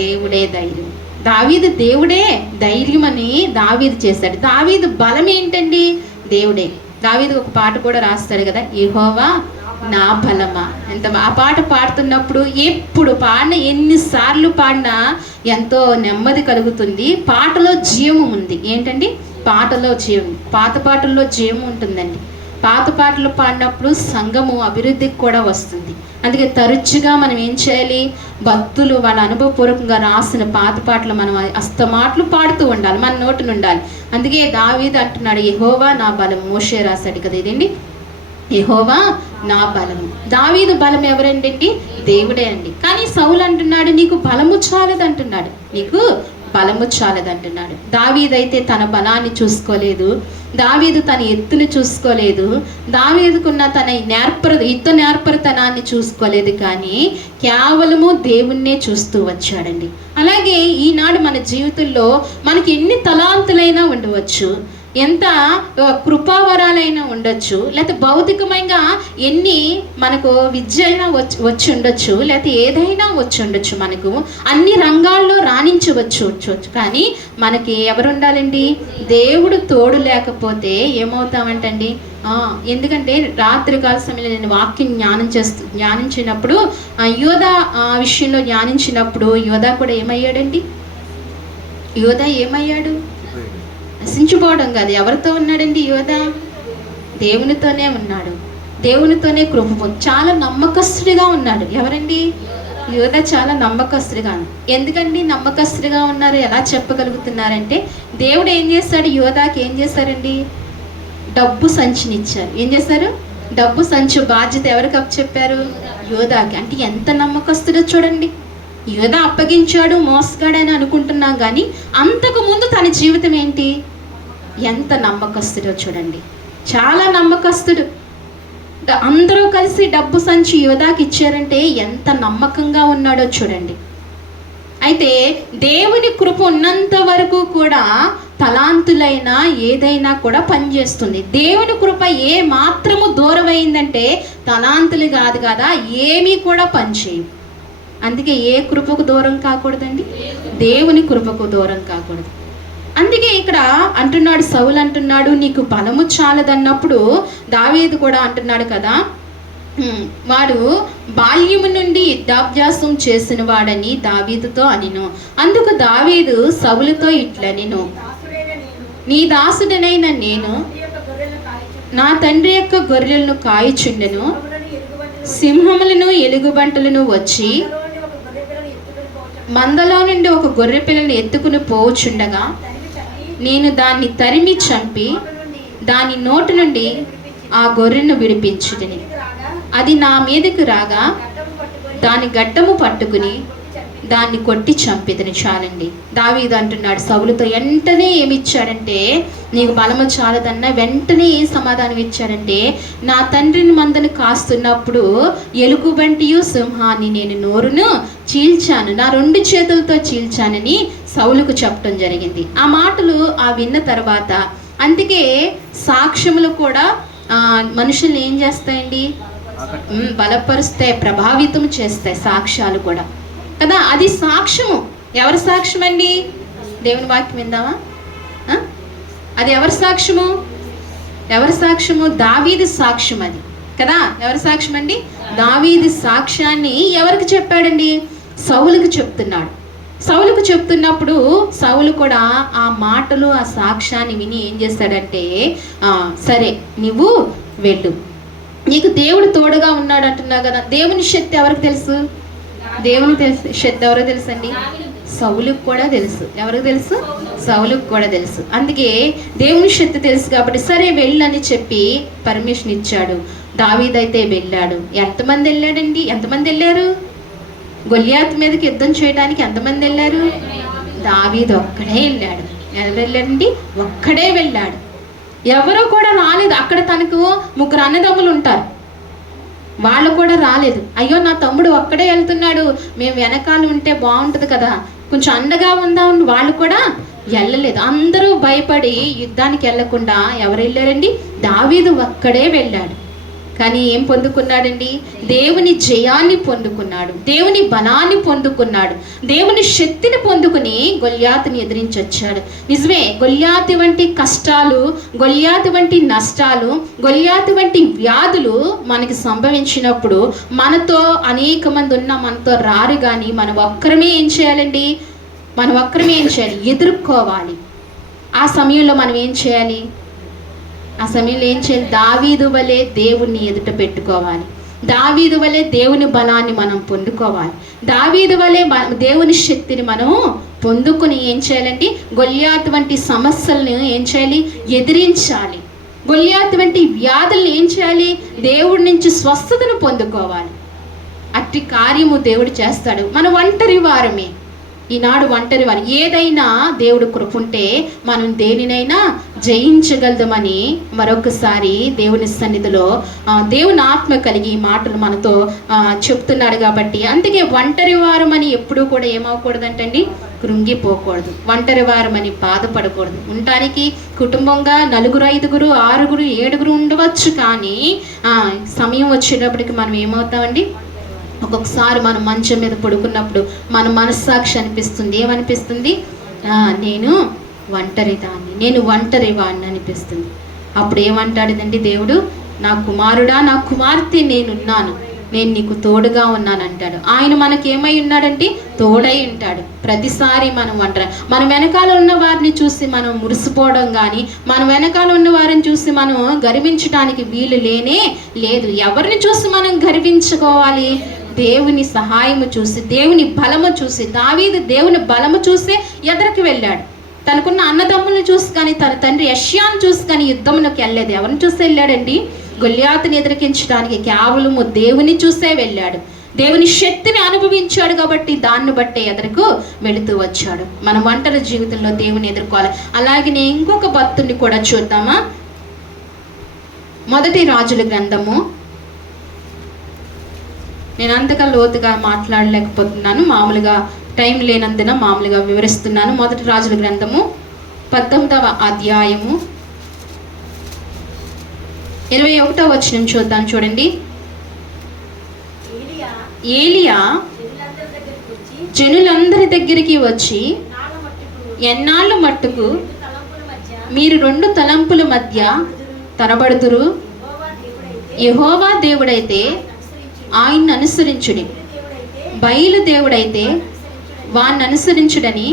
దేవుడే ధైర్యం. దావీదు దేవుడే ధైర్యం అని దావీదు చేశాడు. దావీదు బలం ఏంటండి? దేవుడే. దావీదు ఒక పాట కూడా రాస్తాడు కదా, యెహోవా నా బలమా. ఎంత ఆ పాట పాడుతున్నప్పుడు ఎప్పుడు పాడినా, ఎన్నిసార్లు పాడినా ఎంతో నెమ్మది కలుగుతుంది. పాటలో జీవం ఉంది. ఏంటండి? పాటలో జీవం. పాత పాటల్లో జీవం ఉంటుందండి. పాత పాటలు పాడినప్పుడు సంఘము అభివృద్ధికి కూడా వస్తుంది. అందుకే తరచుగా మనం ఏం చేయాలి? భక్తులు వాళ్ళ అనుభవపూర్వకంగా రాసిన పాత పాటలు మనం అస్తమాటలు పాడుతూ ఉండాలి, మన నోటి నుండాలి. అందుకే దావీదు అంటున్నాడు, యెహోవా నా బలం. మోషే రాశాడు కదా ఇదండి, యెహోవా నా బలము. దావీదు బలం ఎవరండి? దేవుడే అండి. కానీ సౌలు అంటున్నాడు, నీకు బలము చాలదంటున్నాడు. నీకు బలము చాలదంటున్నాడు. దావీదైతే తన బలాన్ని చూసుకోలేదు, దావీదు తన ఎత్తుని చూసుకోలేదు, దావీదుకున్న తన యుద్ధ నేర్పరతనాన్ని చూసుకోలేదు, కానీ కేవలము దేవుణ్ణే చూస్తూ వచ్చాడండి. అలాగే ఈనాడు మన జీవితంలో మనకి ఎన్ని తలాంతులైనా ఉండవచ్చు, ఎంత కృపావరాలైనా ఉండొచ్చు, లేకపోతే భౌతికమైన ఎన్ని మనకు విద్య అయినా వచ్చి ఉండొచ్చు, లేకపోతే ఏదైనా వచ్చి ఉండొచ్చు, మనకు అన్ని రంగాల్లో రాణించవచ్చు. కానీ మనకి ఎవరు ఉండాలండి? దేవుడు తోడు లేకపోతే ఏమవుతామంటండి? ఎందుకంటే రాత్రికాల సమయంలో నేను వాక్యం ధ్యానించినప్పుడు యోధా విషయంలో ధ్యానించినప్పుడు యోధా కూడా ఏమయ్యాడండి? యోధా ఏమయ్యాడు? నశించిపోవడం కాదు. ఎవరితో ఉన్నాడండి యోధా? దేవునితోనే ఉన్నాడు. దేవునితోనే కృప. చాలా నమ్మకస్తుడిగా ఉన్నాడు. ఎవరండి? యోధా చాలా నమ్మకస్తుడిగా. ఎందుకండి నమ్మకస్తుడిగా ఉన్నారు? ఎలా చెప్పగలుగుతున్నారంటే, దేవుడు ఏం చేస్తాడు? యోధాకి ఏం చేశారండి? డబ్బు సంచినిచ్చారు. ఏం చేశారు? డబ్బు సంచి బాధ్యత ఎవరికి అప్పచెప్పారు? యోధాకి. అంటే ఎంత నమ్మకస్తుడో చూడండి. యోధా అప్పగించాడు, మోసగాడని అనుకుంటున్నాం, కానీ అంతకు ముందు తన జీవితం ఏంటి? ఎంత నమ్మకస్తుడో చూడండి. చాలా నమ్మకస్తుడు. అందరూ కలిసి డబ్బు సంచి యోధాకి ఇచ్చారంటే ఎంత నమ్మకంగా ఉన్నాడో చూడండి. అయితే దేవుని కృప ఉన్నంత వరకు కూడా తలాంతులైనా ఏదైనా కూడా పనిచేస్తుంది. దేవుని కృప ఏ మాత్రము దూరం అయిందంటే తలాంతులు కాదు కదా, ఏమీ కూడా పనిచేయవు. అందుకే ఏ కృపకు దూరం కాకూడదండి, దేవుని కృపకు దూరం కాకూడదు. అందుకే ఇక్కడ అంటున్నాడు, సౌలు అంటున్నాడు నీకు బలము చాలదన్నప్పుడు దావీదు కూడా అంటున్నాడు కదా, వాడు బాల్యము నుండి యుద్ధాభ్యాసం చేసిన వాడని దావీదుతో అనిను. అందుకు దావీదు సౌలుతో ఇట్లనెను, నీ దాసుడనైన నేను నా తండ్రి యొక్క గొర్రెలను కాయుచుండెను. సింహములను ఎలుగుబంటులను వచ్చి మందలో నుండి ఒక గొర్రె పిల్లను ఎత్తుకుని పోవచుండగా నేను దాన్ని తరిమి చంపి దాని నోటి నుండి ఆ గొర్రెను విడిపించుటిని. అది నా మీదకు రాగా దాని గడ్డము పట్టుకుని దాన్ని కొట్టి చంపిదని. చాలండి. దావీదు అంటున్నాడు సౌలుతో, వెంటనే ఏమి ఇచ్చాడంటే, నీకు బలము చాలదన్నా వెంటనే ఏం సమాధానం ఇచ్చాడంటే, నా తండ్రిని మందను కాస్తున్నప్పుడు ఎలుగుబంటియు సింహాన్ని నేను నోరును చీల్చాను, నా 2 చేతులతో చీల్చానని సౌలుకు చెప్పడం జరిగింది. ఆ మాటలు విన్న తర్వాత, అందుకే సాక్ష్యములు కూడా మనుషుల్ని ఏం చేస్తాయండి, బలపరుస్తాయి, ప్రభావితం చేస్తాయి సాక్ష్యాలు కూడా కదా. అది సాక్ష్యము. ఎవరి సాక్ష్యం అండి? దేవుని వాక్యం విందామా? అది ఎవరి సాక్ష్యము? ఎవరి సాక్ష్యము? దావీదు సాక్ష్యం అది కదా. ఎవరి సాక్ష్యం అండి? దావీదు సాక్ష్యాన్ని ఎవరికి చెప్పాడండి? సౌలుకు చెప్తున్నాడు. సౌలుకు చెప్తున్నప్పుడు సౌలు కూడా ఆ మాటలు, ఆ సాక్ష్యాన్ని విని ఏం చేస్తాడంటే, సరే నువ్వు వెళ్ళు, నీకు దేవుడు తోడుగా ఉన్నాడు అంటున్నావు కదా. దేవుని శక్తి ఎవరికి తెలుసు? దేవుని తెలుసు. శక్తి ఎవరికి తెలుసు అండి? సౌలుకు కూడా తెలుసు. ఎవరికి తెలుసు? సౌలుకు కూడా తెలుసు. అందుకే దేవుని శక్తి తెలుసు కాబట్టి సరే వెళ్ళని చెప్పి పర్మిషన్ ఇచ్చాడు. దావీదైతే వెళ్ళాడు. ఎంతమంది వెళ్ళాడండి? ఎంతమంది వెళ్ళారు? గొల్యాతు మీదకి యుద్ధం చేయడానికి ఎంతమంది వెళ్ళారు? దావీదు ఒక్కడే వెళ్ళాడు. ఎవరు వెళ్ళాడండి? ఒక్కడే వెళ్ళాడు. ఎవరో కూడా రాలేదు. అక్కడ తనకు 3 అన్నదమ్ములు ఉంటారు, వాళ్ళు కూడా రాలేదు. అయ్యో నా తమ్ముడు ఒక్కడే వెళ్తున్నాడు, మేము వెనకాల ఉంటే బాగుంటుంది కదా, కొంచెం అండగా ఉందాం, వాళ్ళు కూడా వెళ్ళలేదు. అందరూ భయపడి యుద్ధానికి వెళ్ళకుండా ఎవరు వెళ్ళారండి? దావీదు ఒక్కడే వెళ్ళాడు. కానీ ఏం పొందుకున్నాడండి? దేవుని జయాన్ని పొందుకున్నాడు, దేవుని బలాన్ని పొందుకున్నాడు, దేవుని శక్తిని పొందుకుని గొల్యాతుని ఎదిరించి వచ్చాడు. నిజమే, గొల్యాతు వంటి కష్టాలు, గొల్యాతు వంటి నష్టాలు, గొల్యాతు వంటి వ్యాధులు మనకి సంభవించినప్పుడు మనతో అనేక మంది ఉన్న మనతో రారు. కానీ మనం ఒక్కరమే ఏం చేయాలండి? మనం ఒక్కరమే ఏం చేయాలి? ఎదుర్కోవాలి. ఆ సమయంలో మనం ఏం చేయాలి? ఆ సమయంలో ఏం చేయాలి? దావీదు వలె దేవుణ్ణి ఎదుట పెట్టుకోవాలి. దావీదు వలె దేవుని బలాన్ని మనం పొందుకోవాలి. దావీదు వలె దేవుని శక్తిని మనం పొందుకుని ఏం చేయాలంటే, గొల్యాతు వంటి సమస్యలను ఏం చేయాలి? ఎదిరించాలి. గొల్యాతు వంటి వ్యాధులను ఏం చేయాలి? దేవుడి నుంచి స్వస్థతను పొందుకోవాలి. అట్టి కార్యము దేవుడు చేస్తాడు. మన ఒంటరి వారమే ఈనాడు, ఒంటరి వారు. ఏదైనా దేవుడు కృప ఉంటే మనం దేనినైనా జయించగలదమని మరొకసారి దేవుని సన్నిధిలో దేవుని ఆత్మ కలిగి ఈ మాటలు మనతో చెప్తున్నాడు. కాబట్టి అందుకే ఒంటరి వారమని ఎప్పుడూ కూడా ఏమవకూడదంటండి? కృంగిపోకూడదు. ఒంటరి వారమని బాధపడకూడదు. ఉండటానికి కుటుంబంగా 4, 5, 6, 7 ఉండవచ్చు. కానీ సమయం వచ్చేటప్పటికి మనం ఏమవుతామండి? ఒక్కొక్కసారి మనం మంచం మీద పడుకున్నప్పుడు మన మనస్సాక్షి అనిపిస్తుంది. ఏమనిపిస్తుంది? నేను ఒంటరి దాన్ని, నేను ఒంటరి వాడిని అనిపిస్తుంది. అప్పుడు ఏమంటాడుదండి దేవుడు? నా కుమారుడా, నా కుమార్తె నేనున్నాను, నేను నీకు తోడుగా ఉన్నాను అంటాడు. ఆయన మనకి ఏమై ఉన్నాడంటే తోడై ఉంటాడు. ప్రతిసారి మనం ఒంటరి. మన వెనకాల ఉన్న వారిని చూసి మనం మురిసిపోవడం కానీ, మన వెనకాల ఉన్న వారిని చూసి మనం గర్వించడానికి వీలు లేనే లేదు. ఎవరిని చూసి మనం గర్వించుకోవాలి? దేవుని సహాయము చూసి, దేవుని బలము చూసి. దావీదు దేవుని బలము చూసే ఎదరికి వెళ్ళాడు. తనకున్న అన్నదమ్ములను చూసి కానీ, తన తండ్రి యెష్యాను చూసి కానీ యుద్ధమునకు వెళ్ళలేదు. ఎవరిని చూసి వెళ్ళాడండి? గొల్యాతుని ఎదిరించడానికి కేవలము దేవుని చూసే వెళ్ళాడు. దేవుని శక్తిని అనుభవించాడు కాబట్టి దాన్ని బట్టే ఎదురుకు వెళుతూ వచ్చాడు. మన ఒంటరి జీవితంలో దేవుని ఎదుర్కోవాలి. అలాగే ఇంకొక భక్తుడిని కూడా చూద్దామా? 1 రాజుల గ్రంథము. నేను అంతగా లోతుగా మాట్లాడలేకపోతున్నాను, మామూలుగా టైం లేనందున మామూలుగా వివరిస్తున్నాను. 1 రాజుల గ్రంథము 19వ అధ్యాయము 21వ వచనం చూద్దాం. చూడండి. ఏలియా జనులందరి దగ్గరికి వచ్చి, ఎన్నాళ్ళు మట్టుకు మీరు 2 తలంపుల మధ్య తరబడుదురు? యెహోవా దేవుడైతే ఆయన్ని అనుసరించుడి, బయలు దేవుడైతే వాణ్ణి అనుసరించుడని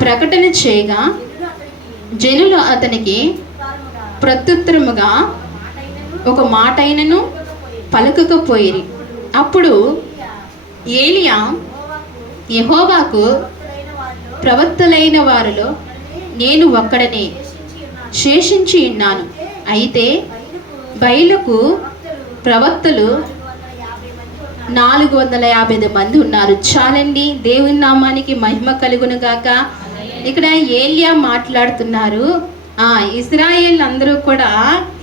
ప్రకటన చేయగా జనులు అతనికి ప్రత్యుత్తరముగా ఒక మాటైనను పలకకపోయిరి. అప్పుడు ఏలియా యెహోవాకు, ప్రవక్తలైన వారిలో నేను ఒక్కడనే శేషించి ఉన్నాను, అయితే బయలుకు ప్రవక్తలు 450 మంది ఉన్నారు. చాలండి. దేవుని నామానికి మహిమ కలుగును గాక. ఇక్కడ ఏలియా మాట్లాడుతున్నారు. ఇశ్రాయేల్ అందరూ కూడా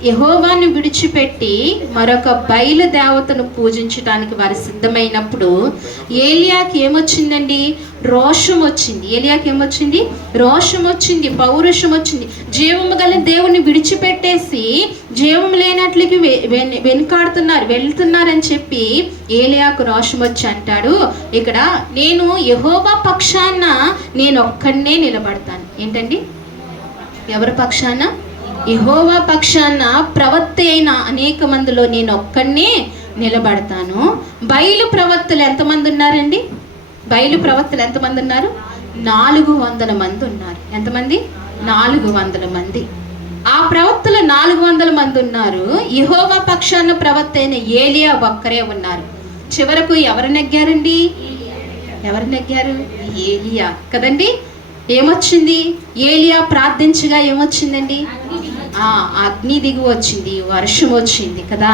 యెహోవాను విడిచిపెట్టి మరొక బయలు దేవతను పూజించడానికి వారు సిద్ధమైనప్పుడు ఏలియాకి ఏమొచ్చిందండి? రోషం వచ్చింది. ఏలియాకి ఏమొచ్చింది? రోషం వచ్చింది, పౌరుషం వచ్చింది. జీవము గల దేవుని విడిచిపెట్టేసి జీవం లేనట్లకి వెళ్తున్నారని చెప్పి ఏలియాకు రోషం వచ్చి అంటాడు ఇక్కడ, నేను యెహోవా పక్షాన నేను ఒక్కడనే నిలబడతాను. ఏంటండి? ఎవరి పక్షాన? యెహోవా పక్షాన ప్రవక్త అయిన అనేక మందిలో నేను ఒక్కడనే నిలబడతాను. బయలు ప్రవక్తలు ఎంతమంది ఉన్నారండి? బయలు ప్రవక్తలు ఎంతమంది ఉన్నారు? 400 మంది ఉన్నారు. ఎంతమంది? 400 మంది. ఆ ప్రవక్తలు 400 మంది ఉన్నారు. యెహోవా పక్షాన ప్రవక్త అయిన ఏలియా ఒక్కరే ఉన్నారు. చివరకు ఎవరు నెగ్గారండి? ఎవరు నెగ్గారు? ఏలియా కదండి. ఏమొచ్చింది? ఏలియా ప్రార్థించగా ఏమొచ్చిందండి? అగ్ని దిగి వచ్చింది, వర్షం వచ్చింది కదా.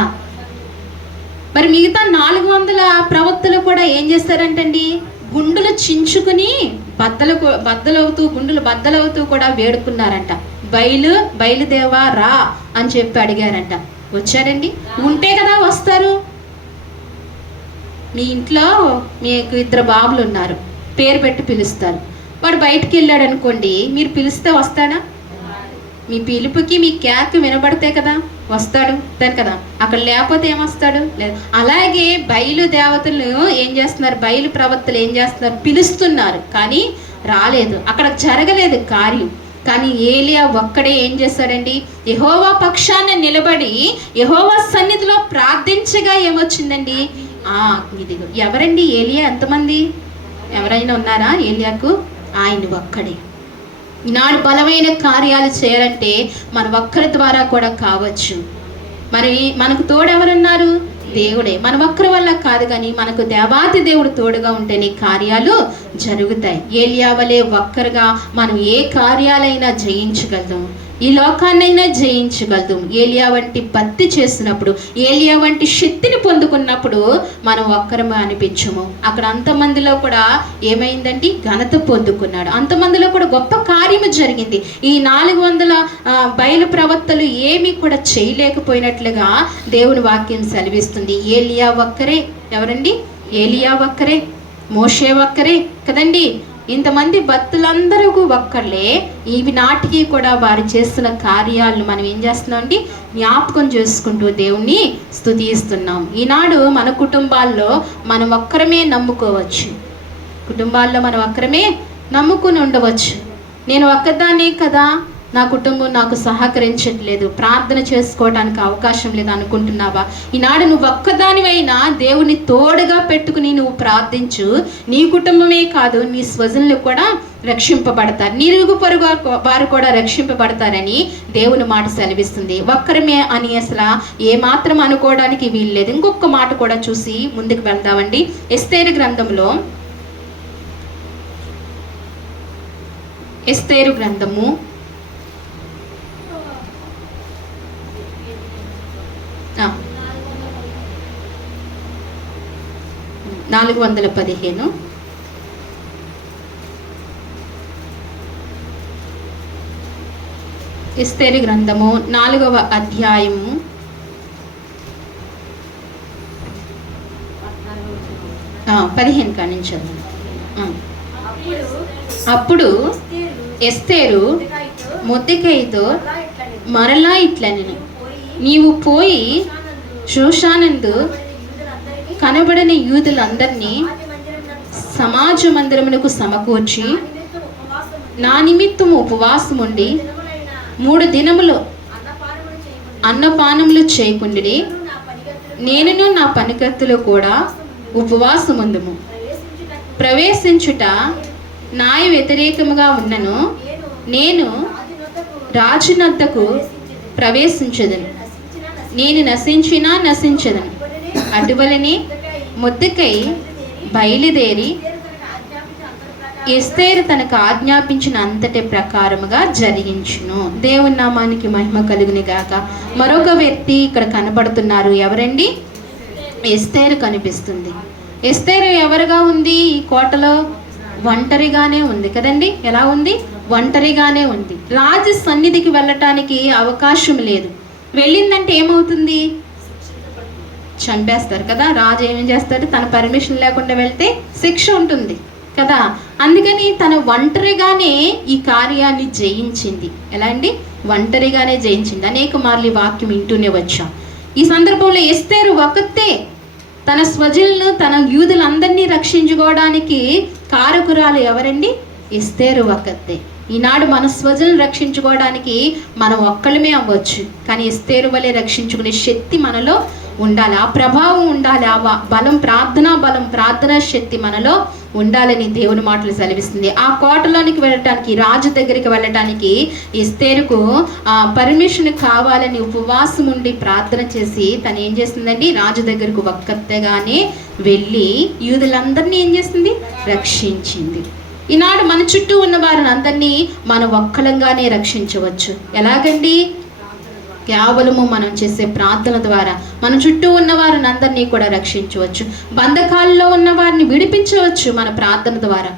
మరి మిగతా 400 ప్రవక్తలు కూడా ఏం చేస్తారంటండి? గుండులు చించుకుని గుండులు బద్దలవుతూ కూడా వేడుకున్నారంట. బయలుదేవా రా అని చెప్పి అడిగారంట. వచ్చారండి. ఉంటే కదా వస్తారు. మీ ఇంట్లో మీకు 2 బాబులు ఉన్నారు, పేరు పెట్టి పిలుస్తారు. వాడు బయటికి వెళ్ళాడు అనుకోండి, మీరు పిలిస్తే వస్తాడా? మీ పిలుపుకి మీ కేక్ వినబడితే కదా వస్తాడు కదా. అక్కడ లేకపోతే ఏమొస్తాడు? లేదు. అలాగే బయలు దేవతలు ఏం చేస్తున్నారు? బయలు ప్రవక్తలు ఏం చేస్తున్నారు? పిలుస్తున్నారు, కానీ రాలేదు. అక్కడ జరగలేదు కార్యం. కానీ ఏలియా ఒక్కడే ఏం చేశాడండి? యెహోవా పక్షాన నిలబడి యెహోవా సన్నిధిలో ప్రార్థించగా ఏమొచ్చిందండి? ఇదిగో. ఎవరండి ఏలియా? ఎంతమంది? ఎవరైనా ఉన్నారా ఏలియాకు? ఆయన ఒక్కడే. ఈనాడు బలమైన కార్యాలు చేయాలంటే మన ఒక్కరి ద్వారా కూడా కావచ్చు. మరి మనకు తోడెవరున్నారు? దేవుడే. మన ఒక్కరి వల్ల కాదు, కానీ మనకు దేవాతి దేవుడు తోడుగా ఉంటేనే కార్యాలు జరుగుతాయి. ఏలియా వలె ఒక్కరుగా మనం ఏ కార్యాలైనా జయించగలం, ఈ లోకాన్నైనా జయించగలం. ఏలియా వంటి భక్తి చేసినప్పుడు, ఏలియా వంటి శక్తిని పొందుకున్నప్పుడు మనం ఒక్కరమే అనిపించము. అక్కడ అంతమందిలో కూడా ఏమైందండి? ఘనత పొందుకున్నాడు. అంతమందిలో కూడా గొప్ప కార్యము జరిగింది. ఈ 400 బయలు ప్రవక్తలు ఏమీ కూడా చేయలేకపోయినట్లుగా దేవుని వాక్యం సెలవిస్తుంది. ఏలియా ఒక్కరే. ఎవరండి? ఏలియా ఒక్కరే, మోషే ఒక్కరే కదండి. ఇంతమంది భక్తులందరూ ఒక్కర్లే. ఇవి నాటికి కూడా వారు చేస్తున్న కార్యాలను మనం ఏం చేస్తున్నాం అండి? జ్ఞాపకం చేసుకుంటూ దేవుణ్ణి స్తుతిస్తున్నాం. ఈనాడు మన కుటుంబాల్లో మనం ఒక్కరమే నమ్ముకోవచ్చు. కుటుంబాల్లో మనం ఒక్కరమే నమ్ముకుని ఉండవచ్చు. నేను ఒక్కదాన్నే కదా, నా కుటుంబం నాకు సహకరించట్లేదు, ప్రార్థన చేసుకోవడానికి అవకాశం లేదు అనుకుంటున్నావా? ఈనాడు నువ్వు ఒక్కదానివైనా దేవుని తోడుగా పెట్టుకుని నువ్వు ప్రార్థించు. నీ కుటుంబమే కాదు, నీ స్వజనులు కూడా రక్షింపబడతారు, నిరుగు పొరుగు వారు కూడా రక్షింపబడతారని దేవుని మాట సెలవిస్తుంది. ఒక్కరమే అని అసలు ఏమాత్రం అనుకోవడానికి వీల్లేదు. ఇంకొక మాట కూడా చూసి ముందుకు వెళ్దామండి. ఎస్తేరు గ్రంథంలో, ఎస్తేరు గ్రంథము 415. ఎస్తేరు గ్రంథము 4వ అధ్యాయము 15 కానించదు. అప్పుడు ఎస్తేరు మొర్దెకైతో మరలా ఇట్లనెను, నీవు పోయి షూషానందు కనబడని యూదులందరినీ సమాజ మందిరమునకు సమకూర్చి నా నిమిత్తము ఉపవాసముండి 3 దినములు అన్నపానములు చేయకుండి నేనును నా పనికత్తులు కూడా ఉపవాసముందుము. ప్రవేశించుట న్యాయ వ్యతిరేకముగా ఉన్నను నేను రాజునద్దకు ప్రవేశించదను, నేను నశించినా నశించదను. అటువలనే మొర్దెకై బయలుదేరి ఎస్తేరు తనకు ఆజ్ఞాపించిన అంతటి ప్రకారముగా జరిగించును. దేవుని నామానికి మహిమ కలుగుని గాక. మరొక వ్యక్తి ఇక్కడ కనబడుతున్నారు. ఎవరండి? ఎస్తేరు కనిపిస్తుంది. ఎస్తేరు ఎవరుగా ఉంది? ఈ కోటలో ఒంటరిగానే ఉంది కదండి. ఎలా ఉంది? ఒంటరిగానే ఉంది. రాజు సన్నిధికి వెళ్ళటానికి అవకాశం లేదు. వెళ్ళిందంటే ఏమవుతుంది? చంపేస్తారు కదా. రాజు ఏం చేస్తాడు? తన పర్మిషన్ లేకుండా వెళ్తే శిక్ష ఉంటుంది కదా. అందుకని తన ఒంటరిగానే ఈ కార్యాన్ని జయించింది. ఎలా అండి? ఒంటరిగానే జయించింది. అనేక మార్లు వాక్యం వింటూనే వచ్చాం. ఈ సందర్భంలో ఎస్తేరు ఒక్కతే తన స్వజనులను, తన యూదులందరినీ రక్షించుకోవడానికి కారకురాలు ఎవరండి? ఎస్తేరు ఒక్కతే. ఈనాడు మన స్వజనులను రక్షించుకోవడానికి మనం ఒక్కళ్ళమే అవ్వచ్చు, కానీ ఎస్తేరు వలె రక్షించుకునే శక్తి మనలో ఉండాలి. ఆ ప్రభావం ఉండాలి. ఆ బలం, ప్రార్థనా శక్తి మనలో ఉండాలని దేవుని మాటలు సెలవిస్తుంది. ఆ కోటలోనికి వెళ్ళటానికి, రాజు దగ్గరికి వెళ్ళటానికి ఎస్తేరుకు పర్మిషన్ కావాలని ఉపవాసం ఉండి ప్రార్థన చేసి తను ఏం చేస్తుందండి? రాజు దగ్గరకు ఒక్కతేగానే వెళ్ళి యూదులందరినీ ఏం చేస్తుంది? రక్షించింది. ఈనాడు మన చుట్టూ ఉన్న వారిని అందరినీ మనం ఒక్కలంగానే రక్షించవచ్చు. ఎలాగండి? కేవలము మనం చేసే ప్రార్థన ద్వారా మన చుట్టూ ఉన్న వారిని అందరినీ కూడా రక్షించవచ్చు. బంధకాల్లో ఉన్న వారిని విడిపించవచ్చు మన ప్రార్థన ద్వారా.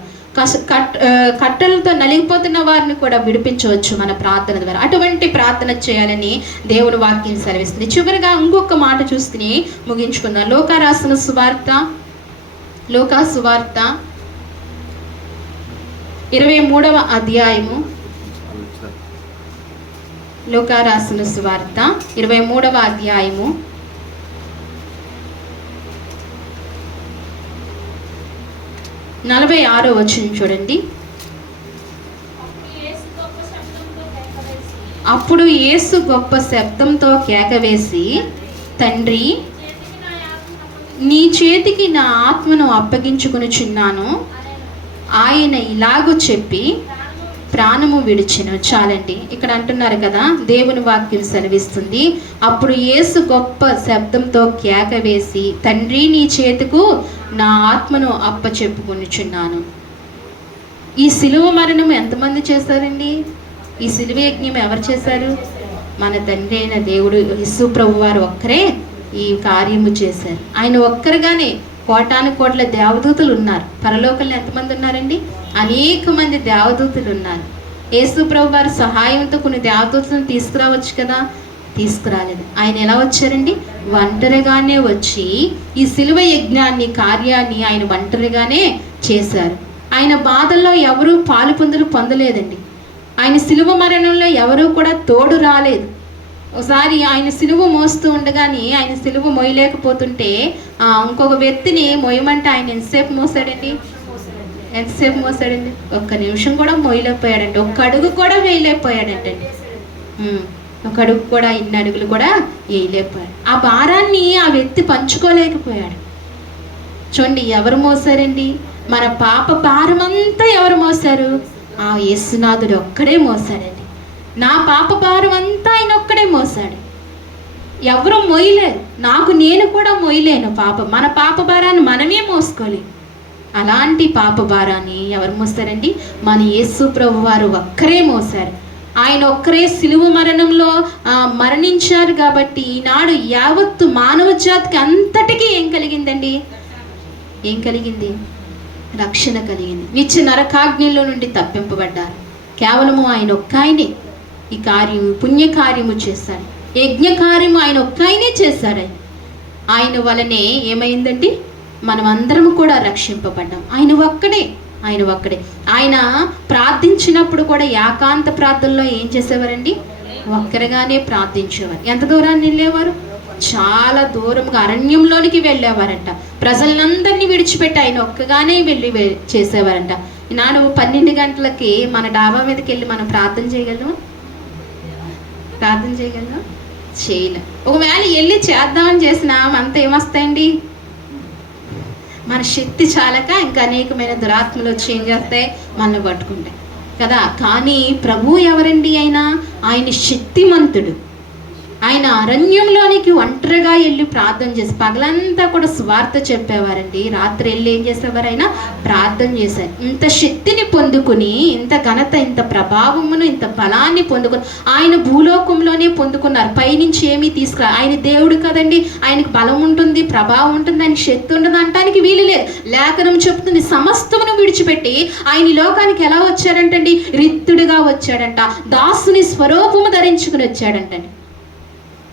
కట్టెలతో నలిగిపోతున్న వారిని కూడా విడిపించవచ్చు మన ప్రార్థన ద్వారా. అటువంటి ప్రార్థన చేయాలని దేవుని వాక్యం సెలవిస్తుంది. చివరిగా ఇంకొక మాట చూసుకుని ముగించుకుందాం. లూకా సువార్త 23వ అధ్యాయము. లూకా రాసిన సువార్త 23వ అధ్యాయము 46వ వచనం చూడండి. అప్పుడు యేసు గొప్ప శబ్దంతో కేకవేసి, తండ్రి, నీ చేతికి నా ఆత్మను అప్పగించుకొనుచున్నాను. ఆయన ఇలాగూ చెప్పి ప్రాణము విడిచెను. చాలండి. ఇక్కడ అంటున్నారు కదా, దేవుని వాక్యం సెలవిస్తుంది, అప్పుడు యేసు గొప్ప శబ్దంతో కేక వేసి, తండ్రి, నీ చేతుకు నా ఆత్మను అప్పచెప్పుకొనుచున్నాను. ఈ సిలువ మరణం ఎంతమంది చేశారండి? ఈ సిలువ యజ్ఞం ఎవరు చేశారు? మన తండ్రి అయిన దేవుడు యేసు ప్రభు వారు ఒక్కరే ఈ కార్యము చేశారు. ఆయన ఒక్కరుగానే కోటాను కోట్ల దేవదూతలు ఉన్నారు. పరలోకంలో ఎంతమంది ఉన్నారండి? అనేక మంది దేవదూతలు ఉన్నారు. యేసు ప్రభు వారి సహాయంతో కొన్ని దేవదూతలను తీసుకురావచ్చు కదా, తీసుకురాలేదు. ఆయన ఎలా వచ్చారండి? ఒంటరిగానే వచ్చి ఈ సిలువ యజ్ఞాన్ని, కార్యాన్ని ఆయన ఒంటరిగానే చేశారు. ఆయన బాధల్లో ఎవరూ పాలు పొందలేదండి. ఆయన సిలువ మరణంలో ఎవరూ కూడా తోడు రాలేదు. ఒకసారి ఆయన సిలువ మోస్తూ ఉండగానే, ఆయన సిలువ మోయలేకపోతుంటే ఇంకొక వ్యక్తిని మోయమంటే ఆయన ఎంతసేపు మోసాడండి? ఒక్క నిమిషం కూడా మోయలేకపోయాడంటే, ఒక్క అడుగు కూడా వేయలేకపోయాడంటండి. ఒక అడుగు కూడా, ఇన్ని అడుగులు కూడా వేయలేకపోయాడు. ఆ భారాన్ని ఆ వ్యక్తి పంచుకోలేకపోయాడు. చూడండి, ఎవరు మోసారండి? మన పాప భారమంతా ఎవరు మోసారు? ఆ యేసునాథుడు ఒక్కడే మోసాడండి. నా పాప భారం అంతా ఆయన ఒక్కడే మోసాడు. ఎవరు మోయలేరు. నేను కూడా మోయలేను. మన పాప భారాన్ని మనమే మోసుకోలేము. అలాంటి పాప భారాన్ని ఎవరు మోస్తారండి? మన యేసు ప్రభు వారు ఒక్కరే మోసారు. ఆయన ఒక్కరే సిలువ మరణంలో మరణించారు. కాబట్టి ఈనాడు యావత్తు మానవ జాతికి అంతటికీ ఏం కలిగిందండి? ఏం కలిగింది? రక్షణ కలిగింది. నిత్య నరకాగ్నిలో నుండి తప్పింపబడ్డారు. కేవలము ఆయన ఒక్క ఆయనే ఈ కార్యము, పుణ్యకార్యము చేశాడు. యజ్ఞకార్యము ఆయన ఒక్క ఆయనే చేశాడు. ఆయన వలనే ఏమైందండి? మనం అందరం కూడా రక్షింపబడ్డాం. ఆయన ఒక్కడే. ఆయన ఒక్కడే. ఆయన ప్రార్థించినప్పుడు కూడా ఏకాంత ప్రార్థనలో ఏం చేసేవారండి? ఒక్కరిగానే ప్రార్థించేవారు. ఎంత దూరాన్ని వెళ్ళేవారు? చాలా దూరంగా అరణ్యంలోనికి వెళ్ళేవారంట. ప్రజలందరినీ విడిచిపెట్టి ఆయన ఒక్కగానే వెళ్ళి చేసేవారంట. ఈనాడు 12 గంటలకి మన డాబా మీదకి వెళ్ళి మనం ప్రార్థన చేయగలము? చేయలేం. ఒకవేళ వెళ్ళి చేద్దామని చేసినా అంత ఏమొస్తాయండి? మన శక్తి చాలక ఇంకా అనేకమైన దురాత్మలు వచ్చి ఏం చేస్తాయి? మనల్ని పట్టుకుంటాయి కదా. కానీ ప్రభు ఎవరండి? ఆయన శక్తిమంతుడు. ఆయన అరణ్యంలోనికి ఒంటరిగా వెళ్ళి ప్రార్థన చేసి పగలంతా కూడా స్వార్థ చెప్పేవారండి. రాత్రి వెళ్ళి ఏం చేసేవారు? ఆయన ప్రార్థన చేశారు. ఇంత శక్తిని పొందుకుని, ఇంత ఘనత, ఇంత ప్రభావమును, ఇంత బలాన్ని పొందుకుని ఆయన భూలోకంలోనే పొందుకున్నారు. పైనుంచి ఏమీ తీసుకురా. ఆయన దేవుడు కదండి, ఆయనకు బలం ఉంటుంది, ప్రభావం ఉంటుంది, ఆయనకి శక్తి ఉండదు అంటానికి వీలు లేదు. లేఖనం చెప్తుంది, సమస్తమును విడిచిపెట్టి ఆయన లోకానికి ఎలా వచ్చాడంటండి? రిత్తుడిగా వచ్చాడంట. దాసుని స్వరూపము ధరించుకుని వచ్చాడంటండి.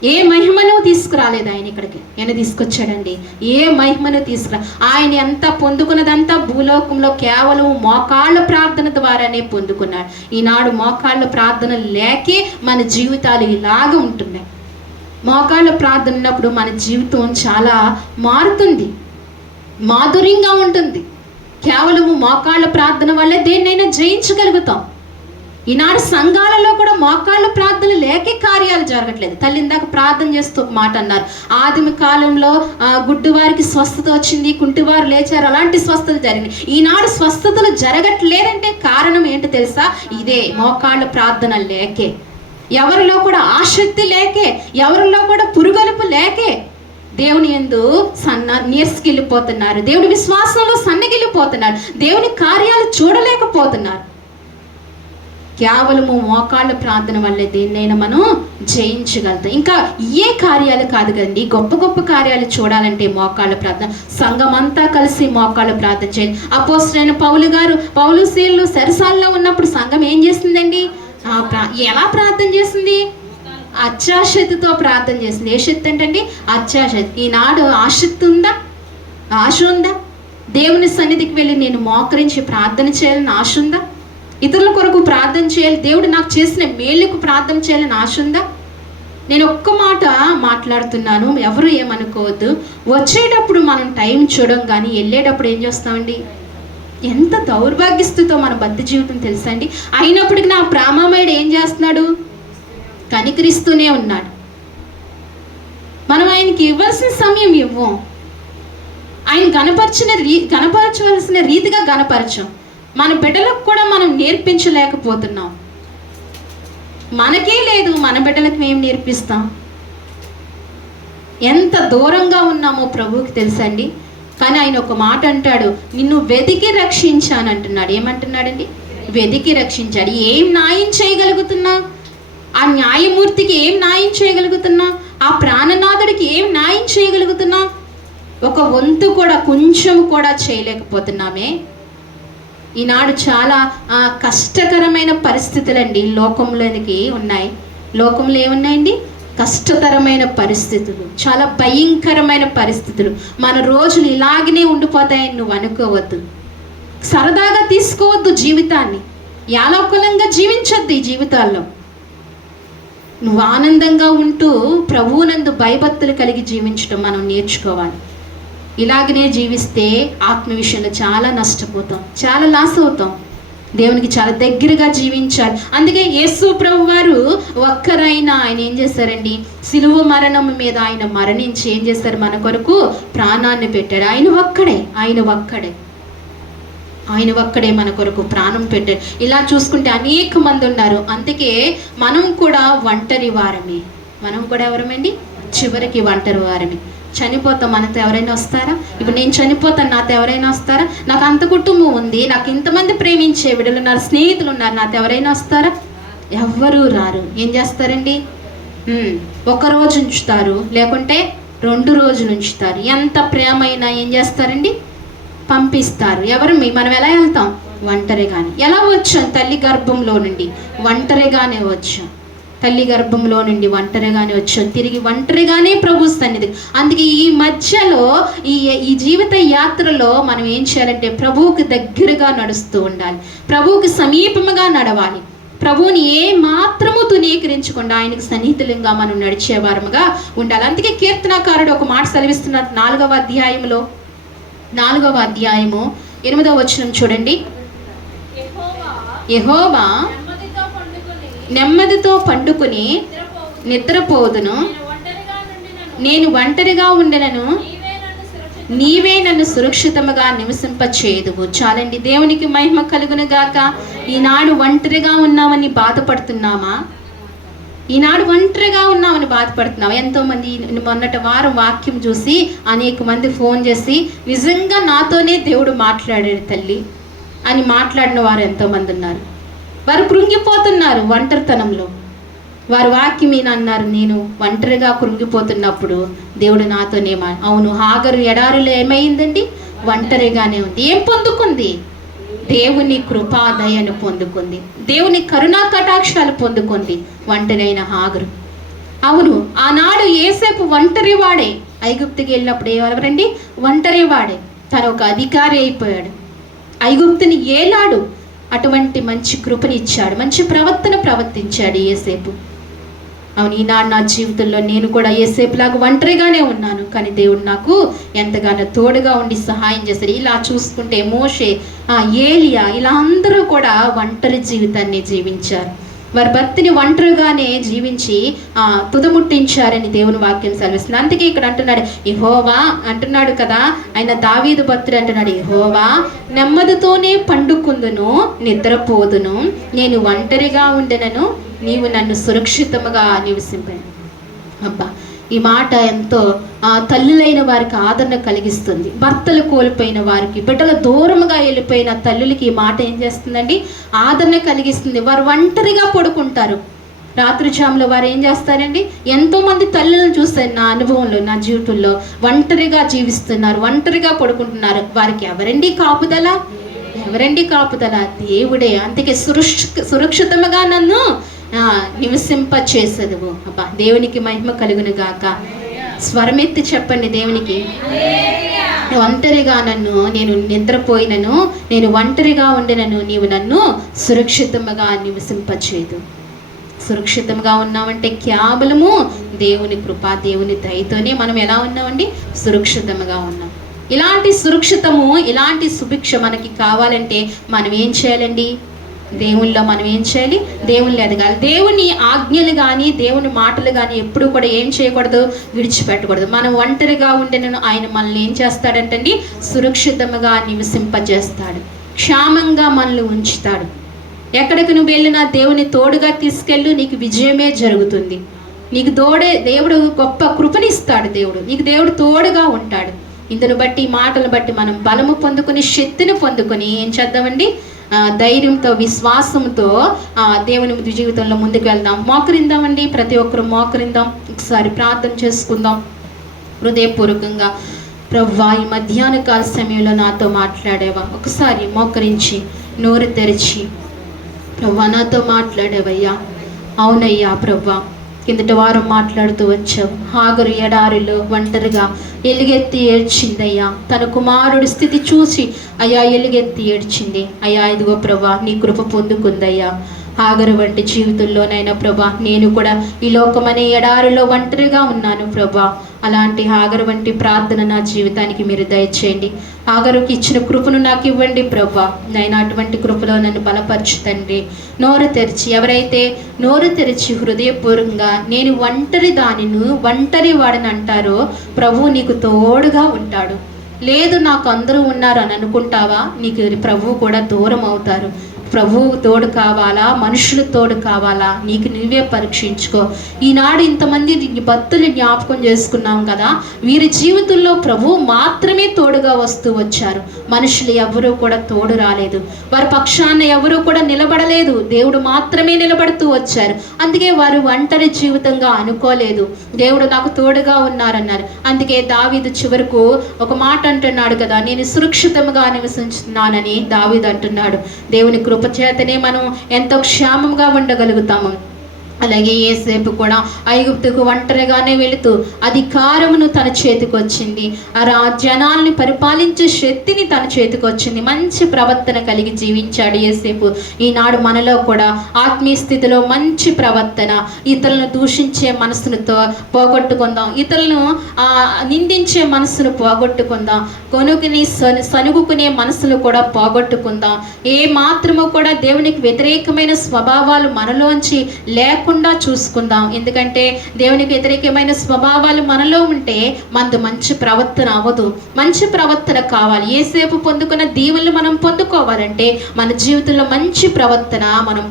ఏ మహిమను తీసుకురాలేదు ఆయన ఇక్కడికి. ఆయన తీసుకొచ్చాడండి. ఏ మహిమను తీసుకురా. ఆయన ఎంత పొందుకున్నదంతా భూలోకంలో కేవలం మోకాళ్ళ ప్రార్థన ద్వారానే పొందుకున్నాడు. ఈనాడు మోకాళ్ళ ప్రార్థన లేకే మన జీవితాలు ఇలాగ ఉంటున్నాయి. మోకాళ్ళ ప్రార్థన ఉన్నప్పుడు మన జీవితం చాలా మారుతుంది, మాధుర్యంగా ఉంటుంది. కేవలము మోకాళ్ళ ప్రార్థన వల్లే దేన్నైనా జయించగలుగుతాం. ఈనాడు సంఘాలలో కూడా మోకాళ్ళ ప్రార్థన లేకే కార్యాలు జరగట్లేదు. తల్లి ఇందాక ప్రార్థన చేస్తూ ఒక మాట అన్నారు. ఆదిమ కాలంలో గుడ్డివారికి స్వస్థత వచ్చింది, కుంటివారు లేచారు, అలాంటి స్వస్థతలు జరిగినాయి. ఈనాడు స్వస్థతలు జరగట్లేదంటే కారణం ఏంటో తెలుసా? ఇదే మోకాళ్ళ ప్రార్థన లేకే. ఎవరిలో కూడా ఆసక్తి లేకే, ఎవరిలో కూడా పురుగొలుపు లేకే దేవుని యందు నీరసగిల్లిపోతున్నారు. దేవుని విశ్వాసంలో సన్నగిల్లిపోతున్నారు. దేవుని కార్యాలు చూడలేకపోతున్నారు. కేవలము మోకాళ్ళ ప్రార్థన వల్లే దేన్నైనా మనం జయించగలుగుతాం. ఇంకా ఏ కార్యాలు కాదు కదండి, గొప్ప గొప్ప కార్యాలు చూడాలంటే మోకాళ్ళ ప్రార్థన. సంఘం అంతా కలిసి మోకాళ్ళ ప్రార్థన చేయండి. అపోస్తలుడైన పౌలు శీలు సరసాల్లో ఉన్నప్పుడు సంఘం ఏం చేసిందండి? ఎలా ప్రార్థన చేసింది? అత్యాశక్తితో ప్రార్థన చేసింది. ఏ శక్తి అంటండి? అత్యాశక్తి. ఈనాడు ఆసక్తి ఉందా? ఆశ ఉందా? దేవుని సన్నిధికి వెళ్ళి నేను మోకరించి ప్రార్థన చేయాలని ఆశ ఉందా? ఇతరుల కొరకు ప్రార్థన చేయాలి, దేవుడు నాకు చేసిన మేలుకు ప్రార్థన చేయాలని ఆశ ఉందా? నేను ఒక్క మాట మాట్లాడుతున్నాను, ఎవరు ఏమనుకోవద్దు. వచ్చేటప్పుడు మనం టైం చూడం, కానీ వెళ్ళేటప్పుడు ఏం చేస్తామండి? ఎంత దౌర్భాగ్యస్థితితో మన భక్తి జీవితం తెలుసా అండి. అయినప్పటికీ నా ప్రేమమయుడు ఏం చేస్తున్నాడు? కనికరిస్తూనే ఉన్నాడు. మనం ఆయనకి ఇవ్వాల్సిన సమయం ఇవ్వం. ఆయన గణపరచవలసిన రీతిగా గణపరచం. మన బిడ్డలకు కూడా మనం నేర్పించలేకపోతున్నాం. మనకే లేదు, మన బిడ్డలకు మేము నేర్పిస్తాం? ఎంత దూరంగా ఉన్నామో ప్రభువుకి తెలుసండి. కానీ ఆయన ఒక మాట అంటాడు, నిన్ను వెతికి రక్షించాను అంటున్నాడు. ఏమంటున్నాడండి? వెతికి రక్షించాడు. ఏం న్యాయం చేయగలుగుతున్నా? ఆ న్యాయమూర్తికి ఏం న్యాయం చేయగలుగుతున్నా? ఆ ప్రాణనాథుడికి ఏం న్యాయం చేయగలుగుతున్నా? ఒక వంతు కూడా, కొంచెం కూడా చేయలేకపోతున్నామే. ఈనాడు చాలా కష్టకరమైన పరిస్థితులండి లోకంలోనికి ఉన్నాయి. లోకంలో ఏమున్నాయండి? కష్టతరమైన పరిస్థితులు, చాలా భయంకరమైన పరిస్థితులు. మన రోజులు ఇలాగనే ఉండిపోతాయని నువ్వు అనుకోవద్దు. సరదాగా తీసుకోవద్దు జీవితాన్ని. యాలోకలంగా జీవించొద్దు ఈ జీవితాల్లో. నువ్వు ఆనందంగా ఉంటూ ప్రభువునందు భయభక్తులు కలిగి జీవించడం మనం నేర్చుకోవాలి. ఇలాగనే జీవిస్తే ఆత్మ విషయంలో చాలా నష్టపోతాం, చాలా లాస్ అవుతాం. దేవునికి చాలా దగ్గరగా జీవించాలి. అందుకే యేసు ప్రభు వారు ఒక్కరైనా ఆయన ఏం చేశారండి? సిలువ మరణం మీద ఆయన మరణించి ఏం చేశారు? మన కొరకు ప్రాణాన్ని పెట్టాడు. ఆయన ఒక్కడే మన కొరకు ప్రాణం పెట్టాడు. ఇలా చూసుకుంటే అనేక మంది ఉన్నారు. అందుకే మనం కూడా ఒంటరి వారమే. మనం కూడా ఎవరమండి? చివరికి ఒంటరి వారమే. చనిపోతాం, మనతో ఎవరైనా వస్తారా? ఇప్పుడు నేను చనిపోతాను, నాతో ఎవరైనా వస్తారా? నాకు అంత కుటుంబం ఉంది, నాకు ఇంతమంది ప్రేమించే విడులు ఉన్నారు, స్నేహితులు ఉన్నారు, నాతో ఎవరైనా వస్తారా? ఎవ్వరూ రారు. ఏం చేస్తారండి? ఒకరోజు ఉంచుతారు, లేకుంటే 2 రోజులు ఉంచుతారు. ఎంత ప్రేమ అయినా ఏం చేస్తారండి? పంపిస్తారు. మనం ఎలా వెళ్తాం? ఒంటరిగానే. ఎలా వచ్చాం? తల్లి గర్భంలో నుండి ఒంటరిగానే వచ్చాం. తల్లి గర్భంలో నుండి ఒంటరిగానే వచ్చాం, తిరిగి ఒంటరిగానే ప్రభు సన్నిధి. అందుకే ఈ మధ్యలో ఈ జీవిత యాత్రలో మనం ఏం చేయాలంటే ప్రభువుకి దగ్గరగా నడుస్తూ ఉండాలి, ప్రభువుకి సమీపముగా నడవాలి, ప్రభువుని ఏ మాత్రము తునీకరించకుండా ఆయనకు సన్నిహితులంగా మనం నడిచేవారముగా ఉండాలి. అందుకే కీర్తనకారుడు ఒక మాట సెలవిస్తున్నారు 4వ అధ్యాయము 8వ వచనం చూడండి. యెహోవా నెమ్మదితో పండుకొని నిద్రపోదును, నేను ఒంటరిగా ఉండెనను, నీవే నన్ను సురక్షితముగా నివసింపచేయుదువు. చాలండి, దేవునికి మహిమ కలుగును గాక. ఈనాడు ఒంటరిగా ఉన్నామని బాధపడుతున్నామా? ఈనాడు ఒంటరిగా ఉన్నామని బాధపడుతున్నావా? ఎంతోమంది మొన్నటి వారం వాక్యం చూసి అనేక మంది ఫోన్ చేసి నిజంగా నాతోనే దేవుడు మాట్లాడాడు తల్లి అని మాట్లాడిన వారు ఎంతోమంది ఉన్నారు. వారు కృంగిపోతున్నారు ఒంటరితనంలో. వారు వాక్యం అన్నారు, నేను ఒంటరిగా కృంగిపోతున్నప్పుడు దేవుడు నాతోనే అవును, హాగరు ఎడారిలో ఏమైందండి? ఒంటరిగానే ఉంది. ఏం పొందుకుంది? దేవుని కృపాదయను పొందుకుంది, దేవుని కరుణా కటాక్షాలు పొందుకుంది ఒంటరి అయిన హాగరు. అవును, ఆనాడు యేసేపు ఒంటరి వాడే. ఐగుప్తుకి వెళ్ళినప్పుడు ఎవరండి? ఒంటరి వాడే. తను ఒక అధికారి అయిపోయాడు, ఐగుప్తుని ఏలాడు. అటువంటి మంచి కృపనిచ్చాడు, మంచి ప్రవర్తన ప్రవర్తించాడు యేసేపు. అవును, ఈనాడు నా జీవితంలో నేను కూడా యేసేపులాగా ఒంటరిగానే ఉన్నాను, కానీ దేవుడు నాకు ఎంతగానో తోడుగా ఉండి సహాయం చేశాడు. ఇలా చూసుకుంటే మోషే, ఏలియా, ఇలా అందరూ కూడా ఒంటరి జీవితాన్ని జీవించారు. వారి భర్తని ఒంటరిగానే జీవించి తుదముట్టించారని దేవుని వాక్యం సెలవిస్తుంది. అందుకే ఇక్కడ అంటున్నాడు, యెహోవా అంటున్నాడు కదా, ఆయన దావీదు భక్తుడు అంటున్నాడు, యెహోవా నెమ్మదితోనే పండుకుందును, నిద్రపోదును, నేను ఒంటరిగా ఉండెనను, నీవు నన్ను సురక్షితముగా నివసింపాను. అబ్బా, ఈ మాట ఎంతో తల్లులైన వారికి ఆదరణ కలిగిస్తుంది. భర్తలు కోల్పోయిన వారికి, బిడ్డల దూరముగా వెళ్ళిపోయిన తల్లులకి ఈ మాట ఏం చేస్తుందండి? ఆదరణ కలిగిస్తుంది. వారు ఒంటరిగా పడుకుంటారు. రాత్రి జాములో వారు ఏం చేస్తారండి? ఎంతోమంది తల్లులను చూస్తాను నా అనుభవంలో, నా జీవితంలో. ఒంటరిగా జీవిస్తున్నారు, ఒంటరిగా పడుకుంటున్నారు. వారికి ఎవరండి కాపుదల? ఎవరండి కాపుదల? దేవుడే. అందుకే సురక్షితముగా నన్ను నివసింప చేసేదువు. అబ్బా, దేవునికి మహిమ కలుగును గాక. స్వరమెత్తి చెప్పండి దేవునికి. ఒంటరిగా నేను నిద్రపోయినను, నేను ఒంటరిగా ఉండినను, నీవు నన్ను సురక్షితముగా నివసింపచేయదు. సురక్షితంగా ఉన్నామంటే కేవలము దేవుని కృప, దేవుని దయతోనే మనం ఎలా ఉన్నామండి? సురక్షితంగా ఉన్నాం. ఇలాంటి సురక్షితము, ఇలాంటి సుభిక్ష మనకి కావాలంటే మనం ఏం చేయాలండి? దేవునిలో మనం ఏం చేయాలి? దేవునిలో ఎదగాలి. దేవుని ఆజ్ఞలు కానీ, దేవుని మాటలు కానీ ఎప్పుడు కూడా ఏం చేయకూడదు? విడిచిపెట్టకూడదు. మనం ఒంటరిగా ఉండినను ఆయన మనల్ని ఏం చేస్తాడంటండి? సురక్షితంగా నివసింపజేస్తాడు, క్షేమంగా మనల్ని ఉంచుతాడు. ఎక్కడికి నువ్వు వెళ్ళినా దేవుని తోడుగా తీసుకెళ్ళు, నీకు విజయమే జరుగుతుంది. నీకు దేవుడు గొప్ప కృపనిస్తాడు. దేవుడు తోడుగా ఉంటాడు. ఇందును బట్టి, ఈ మాటలను బట్టి మనం బలము పొందుకొని, శక్తిని పొందుకొని ఏం చేద్దామండి? ధైర్యంతో, విశ్వాసంతో దేవుని జీవితంలో ముందుకు వెళ్దాం. మోకరిందామండి, ప్రతి ఒక్కరు మోకరిందాం. ఒకసారి ప్రార్థన చేసుకుందాం హృదయపూర్వకంగా. ప్రభువా, ఈ మధ్యాహ్న కాల సమయంలో నాతో మాట్లాడేవా? ఒకసారి మోకరించి నోరు తెరిచి, ప్రభువా నాతో మాట్లాడేవయ్యా. అవునయ్యా ప్రభువా, కిందటి వారం మాట్లాడుతూ వచ్చావు. హాగరు ఎడారిలో ఒంటరిగా ఎలుగెత్తి ఏడ్చిందయ్యా. తన కుమారుడి స్థితి చూసి అయ్యా ఎలుగెత్తి ఏడ్చింది. అయ్యా ఇదిగో ప్రభా, నీ కృప పొందుకుందయ్యా. హాగరు వంటి జీవితంలోనైనా ప్రభా, నేను కూడా ఈ లోకమనే ఎడారిలో ఒంటరిగా ఉన్నాను ప్రభా. అలాంటి హాగరు వంటి ప్రార్థన నా జీవితానికి మీరు దయచేయండి. హాగరుకి ఇచ్చిన కృపను నాకు ఇవ్వండి ప్రభా. నైనా అటువంటి కృపలో నన్ను బలపరచుతండి. నోరు తెరిచి, ఎవరైతే నోరు తెరిచి హృదయపూర్వకంగా నేను ఒంటరి దానిను, ఒంటరి వాడిని అంటారో, ప్రభువు నీకు తోడుగా ఉంటాడు. లేదు నాకు అందరూ ఉన్నారు అని అనుకుంటావా? నీకు ప్రభువు కూడా దూరం అవుతారు. ప్రభువు తోడు కావాలా, మనుషులు తోడు కావాలా? నీకు నువ్వే పరీక్షించుకో. ఈనాడు ఇంతమంది భక్తులు జ్ఞాపకం చేసుకున్నాం కదా, వీరి జీవితంలో ప్రభువు మాత్రమే తోడుగా వస్తూ వచ్చారు. మనుషులు ఎవరూ కూడా తోడు రాలేదు, వారి పక్షాన ఎవరూ కూడా నిలబడలేదు. దేవుడు మాత్రమే నిలబడుతూ వచ్చారు. అందుకే వారు ఒంటరి జీవితంగా అనుకోలేదు. దేవుడు నాకు తోడుగా ఉన్నారన్నారు. అందుకే దావీదు చివరకు ఒక మాట అంటున్నాడు కదా, నేను సురక్షితంగా నివసించున్నానని దావీదు అంటున్నాడు. దేవుని కృపచేతనే మనం ఎంతో క్షేమంగా ఉండగలుగుతాము. అలాగే యోసేపు కూడా ఐగుప్తుకు ఒంటరిగానే వెళుతూ అధికారమును తన చేతికి వచ్చింది, ఆ జనాల్ని పరిపాలించే శక్తిని తన చేతికి వచ్చింది. మంచి ప్రవర్తన కలిగి జీవించాడు యోసేపు. ఈనాడు మనలో కూడా ఆత్మీయ స్థితిలో మంచి ప్రవర్తన, ఇతరులను దూషించే మనసును పోగొట్టుకుందాం, ఇతరులను నిందించే మనసును పోగొట్టుకుందాం, సనుగుకునే మనసును కూడా పోగొట్టుకుందాం. ఏ మాత్రము కూడా దేవునికి వ్యతిరేకమైన స్వభావాలు మనలోంచి లేకుండా చూసుకుందాం. ఎందుకంటే దేవునికి వ్యతిరేకమైన స్వభావాలు మనలో ఉంటే మనది మంచి ప్రవర్తన అవ్వదు. మంచి ప్రవర్తన కావాలి. యేసేపు పొందుకున్న దీవెనలు మనం పొందుకోవాలంటే మన జీవితంలో మంచి ప్రవర్తన మనం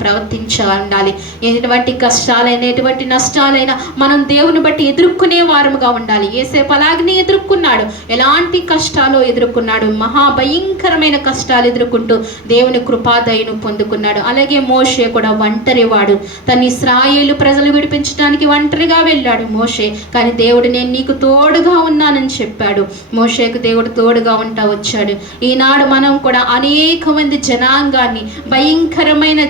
ఉండాలి. ఎటువంటి కష్టాలైనా ఎటువంటి నష్టాలైనా మనం దేవుని బట్టి ఎదుర్కొనే వారముగా ఉండాలి. యేసేపు అలాగనే ఎదుర్కొన్నాడు. ఎలాంటి కష్టాలు ఎదుర్కొన్నాడు, మహాభయంకరమైన కష్టాలు ఎదుర్కొంటూ దేవుని కృపాదయను పొందుకున్నాడు. అలాగే మోషే కూడా ఒంటరివాడు. తన ఇశ్రాయేలు ప్రజలు విడిపించడానికి ఒంటరిగా వెళ్ళాడు మోషే. కానీ దేవుడు నేను నీకు తోడుగా ఉన్నానని చెప్పాడు. మోషేకు దేవుడు తోడుగా ఉంటా వచ్చాడు. ఈనాడు మనం కూడా అనేక మంది జనాంగాన్ని భయంకరమైన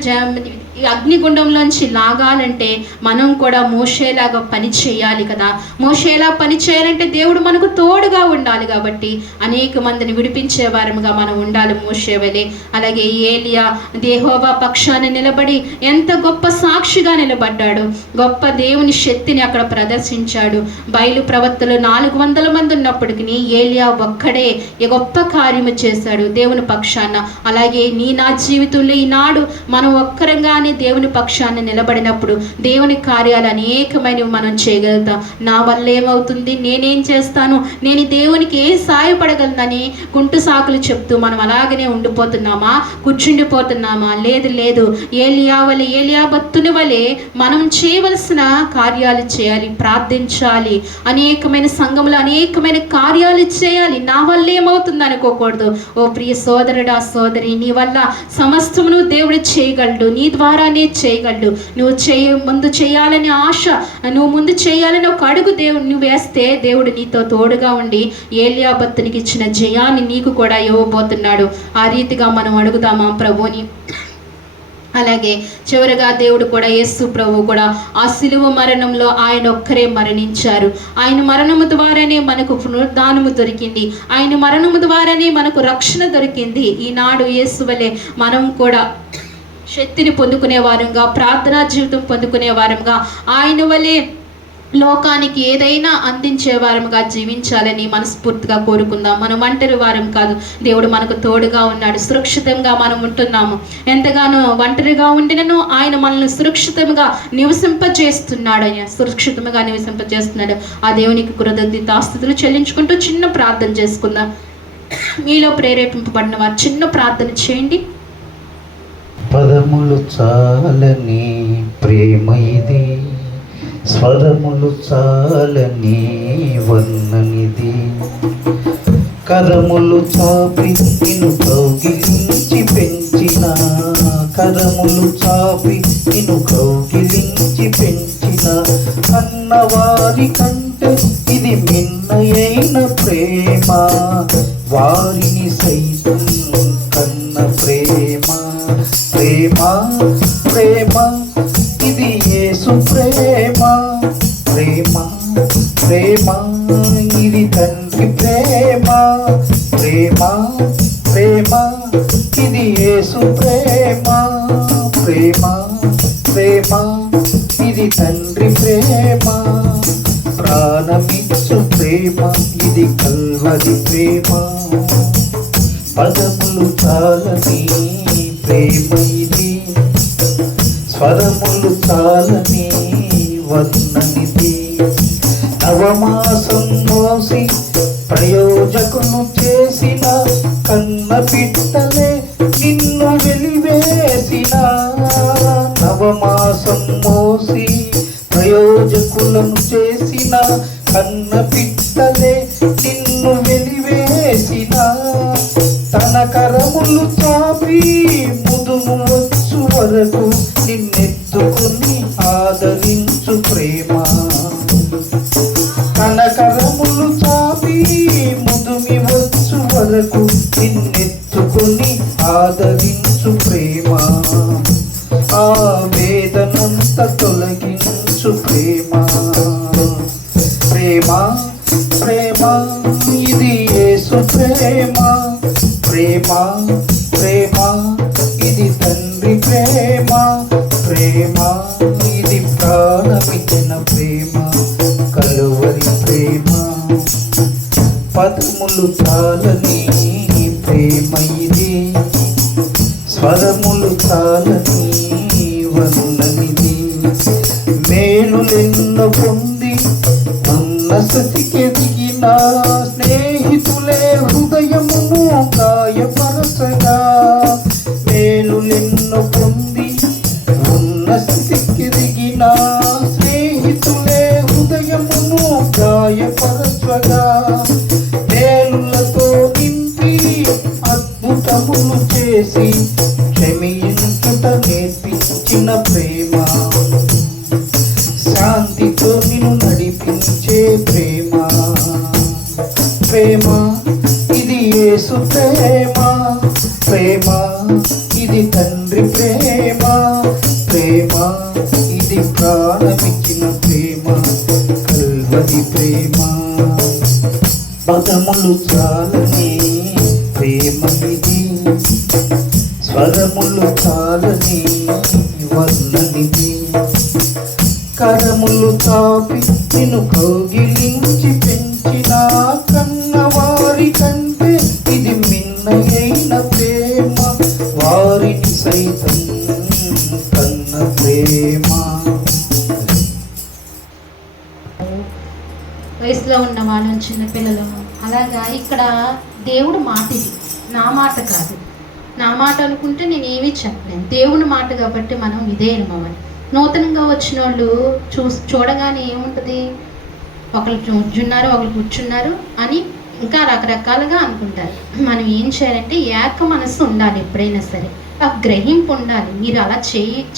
ఈ అగ్నిగుండంలోంచి లాగాలంటే మనం కూడా మోషేలాగా పని చేయాలి కదా. మోషేలా పని చేయాలంటే దేవుడు మనకు తోడుగా ఉండాలి. కాబట్టి అనేక మందిని విడిపించే వారముగా మనం ఉండాలి మోషే వలె. అలాగే ఏలియా యెహోవా పక్షాన్ని నిలబడి ఎంత గొప్ప సాక్షిగా నిలబడ్డాడు. గొప్ప దేవుని శక్తిని అక్కడ ప్రదర్శించాడు. బయలు ప్రవక్తలు 400 మంది ఉన్నప్పటికీ ఏలియా ఒక్కడే గొప్ప కార్యము చేశాడు దేవుని పక్షాన. అలాగే నా జీవితంలో ఈనాడు మనం ఒక్కరంగా దేవుని పక్షాన్ని నిలబడినప్పుడు దేవుని కార్యాలు అనేకమైనవి మనం చేయగలుగుతాం. నా వల్ల ఏమవుతుంది, నేనేం చేస్తాను, నేను దేవునికి ఏం సాయపడగలనని కుంటు సాకులు చెప్తూ మనం అలాగనే ఉండిపోతున్నామా, కూర్చుండిపోతున్నామా? లేదు లేదు. ఏలియా భక్తుని వలె మనం చేయవలసిన కార్యాలు చేయాలి, ప్రార్థించాలి, అనేకమైన సంఘములు అనేకమైన కార్యాలు చేయాలి. నా వల్ల ఏమవుతుంది అనుకోకూడదు. ఓ ప్రియ సోదరుడా సోదరి, నీ వల్ల సమస్తమును దేవుడు చేయగలడు, నీ ద్వారానే చేయగలడు. ముందు చేయాలని ఆశ, నువ్వు ముందు చేయాలని ఒక అడుగు నువ్వు వేస్తే దేవుడు నీతో తోడుగా ఉండి ఏలియా భక్తునికి ఇచ్చిన జయాన్ని నీకు కూడా ఇవ్వబోతున్నాడు. ఆ రీతిగా మనం అడుగుదామా ప్రభుని. అలాగే చివరిగా దేవుడు కూడా యేసు ప్రభు కూడా ఆ సిలువ మరణంలో ఆయన ఒక్కరే మరణించారు. ఆయన మరణము ద్వారానే మనకు పునరుద్ధానము దొరికింది. ఆయన మరణము ద్వారానే మనకు రక్షణ దొరికింది. ఈనాడు యేసు వలె మనం కూడా శక్తిని పొందుకునే వారంగా, ప్రార్థనా జీవితం పొందుకునే వారంగా, ఆయన వలె లోకానికి ఏదైనా అందించే వారముగా జీవించాలని మనస్ఫూర్తిగా కోరుకుందాం. మనం ఒంటరి వారం కాదు, దేవుడు మనకు తోడుగా ఉన్నాడు. సురక్షితంగా మనం ఉంటున్నాము. ఎంతగానో ఒంటరిగా ఉండినను ఆయన మనల్ని సురక్షితంగా నివసింపజేస్తున్నాడు. సురక్షితంగా నివసింపజేస్తున్నాడు. ఆ దేవునికి కృతజ్ఞతాస్తుతులు చెల్లించుకుంటూ చిన్న ప్రార్థన చేసుకుందాం. మీలో ప్రేరేపింపబడిన వారు చిన్న ప్రార్థన చేయండి. పదములు చాలని ప్రేమ ఇది, స్వరములు చాలని వర్ణనిది. కరములు చాపి నిన్ను కౌగిలించి పెంచిన, కరములు చాపి నిన్ను కౌగిలించి పెంచిన అన్నవారి కంటే ఇది మిన్నయైన ప్రేమ. వారిని సైతం కన్న ప్రేమ, ప్రేమ ప్రేమ ఇది యేసు ప్రేమ. ప్రేమ ప్రేమ ఇది తండ్రి ప్రేమ. ప్రేమ ప్రేమ ఇది యేసు ప్రేమ. ప్రేమ ప్రేమ ఇది తండ్రి ప్రేమ. ప్రాణమిచ్చు ప్రేమ ఇది కల్వరి ప్రేమ. పదములు చాలని ప్రేమ ఇది, స్వరములు చాలని వర్ణనిది. నవమాసం మోసి ప్రయోజకులు చేసిన కన్న బిడ్డలే నిన్ను వెలివేసిన. నవమాసం మోసి ప్రయోజకులను చేసిన కన్న బిడ్డలే నిన్ను వెలివేసిన. తన కరములు చాపి ముదుము వచ్చు వరకు నిన్నెత్తుకుని ఆదరించు ప్రేమ. తన కరములు చాపి ముదుమి వచ్చు వరకు నిన్నెత్తుకుని ఆదరించు ప్రేమ. ఆ వేదన దుఃఖమంత తొలగించు ప్రేమ. ప్రేమ ప్రేమ ఇది యేసు ప్రేమ. ప్రేమ ప్రేమ ఇది తండ్రి ప్రేమ. ప్రేమ ఇది ప్రాణమిచ్చిన ప్రేమ, కలువరి ప్రేమ. పదములు చాలని ప్రేమ ఇది, స్వరములు చాలని వర్ణనిది. మేలులెన్నో పొంది ఉన్న స్థితికెదిగిన స్నేహితులే హృదయమును గాయపరచగా. మేలులెన్నో పొంది ఉన్న స్థితికెదిగిన స్నేహితులే హృదయమును గాయపరచగా. మేలులతో నింపి అద్భుతములు చేసి క్షమించుట నేర్పించిన ప్రేమ. శాంతితో నిన్ను నడిపించే ప్రేమ. ప్రేమ ఇది యేసు ప్రేమ. ప్రేమ ఇది తండ్రి ప్రేమ. ప్రేమ ఇది ప్రాణమిచ్చిన ప్రేమ, కల్వరి ప్రేమ. పదములు చాలని ప్రేమ ఇది, స్వరములు చాలని వర్ణనిది. కరములు తాపి నిన్ను కౌగిలించి పెంచిన కన్నవారి కంటే ఇది మిన్నయైన ప్రేమ. వారిని సైతం కన్న ప్రేమ. వయసులో ఉన్న వాళ్ళని, చిన్నపిల్లలను, అలాగా ఇక్కడ దేవుడు మాట ఇది, నా మాట కాదు. నా మాట అనుకుంటే నేను ఏమీ చెప్పలేను, దేవుని మాట కాబట్టి మనం విధేయమవ్వాలి. నూతనంగా వచ్చిన వాళ్ళు చూడగానే ఏముంటుంది, ఒకరు కూర్చున్నారు ఒకరు కూర్చున్నారు అని ఇంకా రకరకాలుగా అనుకుంటారు. మనం ఏం చేయాలంటే ఏక మనసు ఉండాలి. ఎప్పుడైనా సరే ఆ గ్రహింపు ఉండాలి. మీరు అలా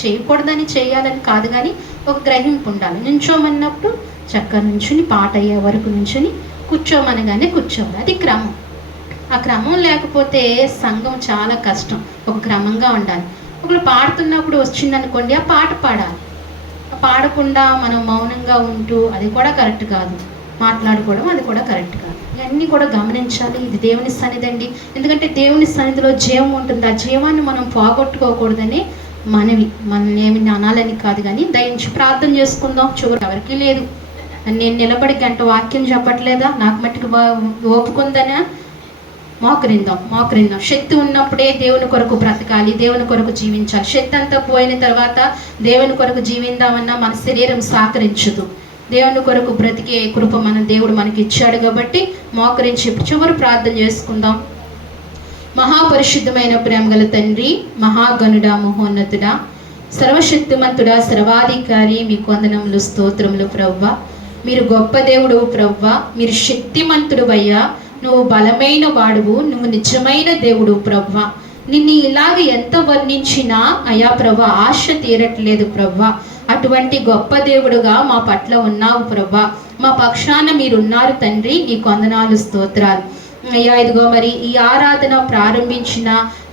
చేయకూడదని చేయాలని కాదు, కానీ ఒక గ్రహింపు ఉండాలి. నుంచోమన్నప్పుడు చక్కగా నుంచుని పాట అయ్యే వరకు నుంచుని కూర్చోమనగానే కూర్చోవాలి. అది క్రమం. ఆ క్రమం లేకపోతే సంఘం చాలా కష్టం. ఒక క్రమంగా ఉండాలి. ఒకళ్ళు పాడుతున్నప్పుడు వచ్చిందనుకోండి, ఆ పాట పాడాలి. పాడకుండా మనం మౌనంగా ఉంటూ అది కూడా కరెక్ట్ కాదు. మాట్లాడుకోవడం అది కూడా కరెక్ట్ కాదు. ఇవన్నీ కూడా గమనించాలి. ఇది దేవుని సన్నిధి అండి. ఎందుకంటే దేవుని సన్నిధిలో జీవం ఉంటుంది. ఆ జీవాన్ని మనం పోగొట్టుకోకూడదని మనల్ని ఏమి అనాలని కాదు, కానీ దయించి ప్రార్థన చేసుకుందాం. చివరికి ఎవరికీ లేదు, నేను నిలబడి గంట వాక్యం చెప్పట్లేదా, నాకు మట్టుకు ఓపుకుందనా? మోకరిందాం. శక్తి ఉన్నప్పుడే దేవుని కొరకు బ్రతకాలి, దేవుని కొరకు జీవించాలి. శక్తి అంతా పోయిన తర్వాత దేవుని కొరకు జీవిందామన్నా మన శరీరం సహకరించదు. దేవుని కొరకు బ్రతికే కృప దేవుడు మనకి ఇచ్చాడు కాబట్టి మోకరించి చివరి ప్రార్థన చేసుకుందాం. మహాపరిశుద్ధమైన ప్రేమగల తండ్రి, మహాగణుడా, మహోన్నతుడా, సర్వశక్తిమంతుడా, సర్వాధికారి, మీకు వందనములు, స్తోత్రములు ప్రవ్వా. మీరు గొప్ప దేవుడు ప్రవ్వా. మీరు శక్తిమంతుడు అయ్యా. నువ్వు బలమైన వాడువు, నువ్వు నిజమైన దేవుడు ప్రవ్వా. నిన్ను ఇలాగ ఎంత వర్ణించినా అయా ప్రవ్వా ఆశ తీరట్లేదు ప్రవ్వా. అటువంటి గొప్ప దేవుడుగా మా పట్ల ఉన్నావు ప్రవ్వా. మా పక్షాన మీరున్నారు తండ్రి. నీకు వందనాలు, స్తోత్రాలు అయ్యా. ఇదిగో మరి ఈ ఆరాధన ప్రారంభించిన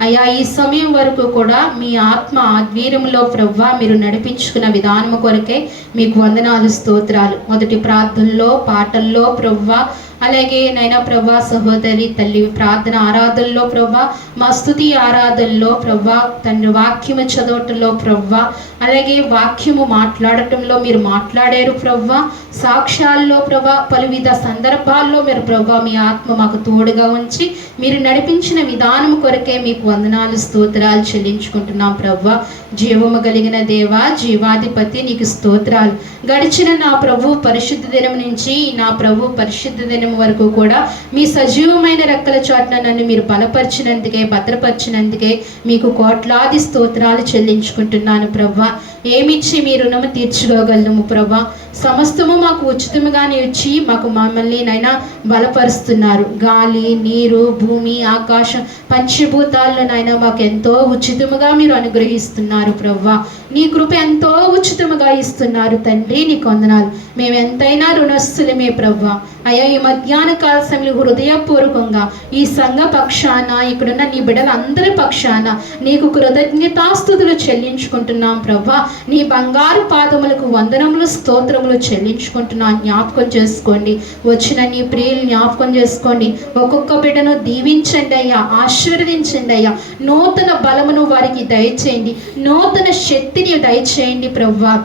అయ్యా ఈ సమయం వరకు కూడా మీ ఆత్మ ఆధ్వర్యంలో ప్రవ్వా మీరు నడిపించుకున్న విధానము కొరకే మీకు వందనాలు, స్తోత్రాలు. మొదటి ప్రార్థనలో, పాటల్లో ప్రవ్వా, అలాగే నైనా ప్రభా సహోదరి తల్లి ప్రార్థన ఆరాధనలో ప్రభా, మా స్తుతి ఆరాధనలో ప్రభా, తండ్రి వాక్యము చదవటంలో ప్రభా, అలాగే వాక్యము మాట్లాడటంలో మీరు మాట్లాడారు ప్రభా, సాక్ష్యాల్లో ప్రభా, పలువిధ సందర్భాల్లో మీరు ప్రభా మీ ఆత్మ మాకు తోడుగా ఉంచి మీరు నడిపించిన విధానం కొరకే మీకు వందనాలు, స్తోత్రాలు చెల్లించుకుంటున్నాం ప్రభా. జీవము కలిగిన దేవా, జీవాధిపతి, నీకు స్తోత్రాలు. గడిచిన నా ప్రభు పరిశుద్ధ దినం నుంచి నా ప్రభు పరిశుద్ధ దినం వరకు కూడా మీ సజీవమైన రెక్కల చాటున నన్ను మీరు బలపరిచినందుకే, భద్రపరిచినందుకే మీకు కోట్లాది స్తోత్రాలు చెల్లించుకుంటున్నాను ప్రభా. ఏమిచ్చి మీ రుణము తీర్చుకోగలము ప్రభా. సమస్తము మాకు ఉచితముగానే ఇచ్చి మాకు మమ్మల్ని నైనా బలపరుస్తున్నారు. గాలి, నీరు, భూమి, ఆకాశం, పంచభూతాల్లో నైనా మాకు ఎంతో ఉచితముగా మీరు అనుగ్రహిస్తున్నారు ప్రభా. నీ కృప ఎంతో ఉచితముగా ఇస్తున్నారు తండ్రి. నీకు వందనాలు. మేము ఎంతైనా రుణస్తులమే ప్రభా. అయ్యా ఈ మధ్యాహ్న కాల సమయంలో హృదయపూర్వకంగా ఈ సంఘ పక్షాన ఇక్కడున్న నీ బిడ్డలందరి పక్షాన నీకు కృతజ్ఞతాస్తుతులు చెల్లించుకుంటున్నాం ప్రభా. నీ బంగారు పాదములకు వందనములు స్తోత్రములు చెల్లించుకుంటున్నాం. జ్ఞాపకం చేసుకోండి, వచ్చిన నీ ప్రియులు జ్ఞాపకం చేసుకోండి. ఒక్కొక్క బిడ్డను దీవించండి అయ్యా, ఆశీర్వదించండి అయ్యా. నూతన బలమును వారికి దయచేయండి, నూతన శక్తిని దయచేయండి ప్రభా.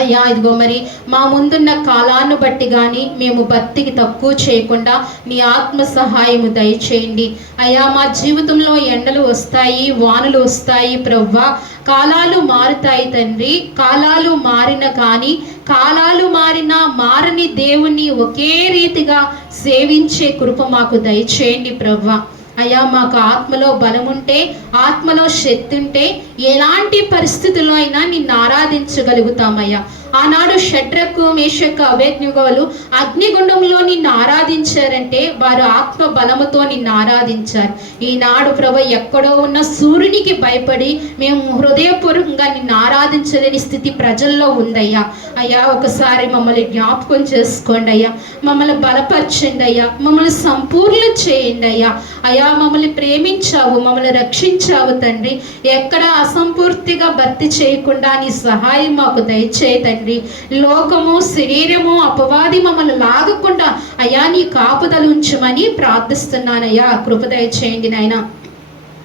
అయ్యా ఇదిగో మరి మా ముందున్న కాలాన్ని బట్టి కానీ మేము భక్తికి తక్కువ చేయకుండా నీ ఆత్మ సహాయము దయచేయండి అయ్యా. మా జీవితంలో ఎండలు వస్తాయి, వానలు వస్తాయి ప్రవ్వా, కాలాలు మారుతాయి తండ్రి. కాలాలు మారిన కానీ కాలాలు మారినా మారని దేవుణ్ణి ఒకే రీతిగా సేవించే కృప మాకు దయచేయండి ప్రవ్వా. అయ్యా మాకు ఆత్మలో బలముంటే, ఆత్మలో శక్తి ఉంటే ఎలాంటి పరిస్థితుల్లో అయినా నిన్ను ఆరాధించగలుగుతామయ్యా. ఆనాడు షడ్రకు మేషకు అబేద్నెగోలు అగ్నిగుండంలో నిన్ను ఆరాధించారంటే వారు ఆత్మ బలముతో నిన్ను ఆరాధించారు. ఈనాడు ప్రభు ఎక్కడో ఉన్న సూర్యునికి భయపడి మేము హృదయపూర్వకంగా నిన్ను ఆరాధించలేని స్థితి ప్రజల్లో ఉందయ్యా. అయ్యా ఒకసారి మమ్మల్ని జ్ఞాపకం చేసుకోండి అయ్యా, మమ్మల్ని బలపరచండి అయ్యా, మమ్మల్ని సంపూర్ణ చేయండి అయ్యా. అయ్యా మమ్మల్ని ప్రేమించావు, మమ్మల్ని రక్షించావు తండ్రి. ఎక్కడ అసంపూర్తిగా భర్తీ చేయకుండా నీ సహాయం మాకు దయచేయి తండ్రి. లోకము శరీరము అపవాది మమ్మల్ని లాగకుండా అయ్యా నీ కాపుదల ఉంచమని ప్రార్థిస్తున్నానయ్యా. కృప దయచేయండి నాయనా.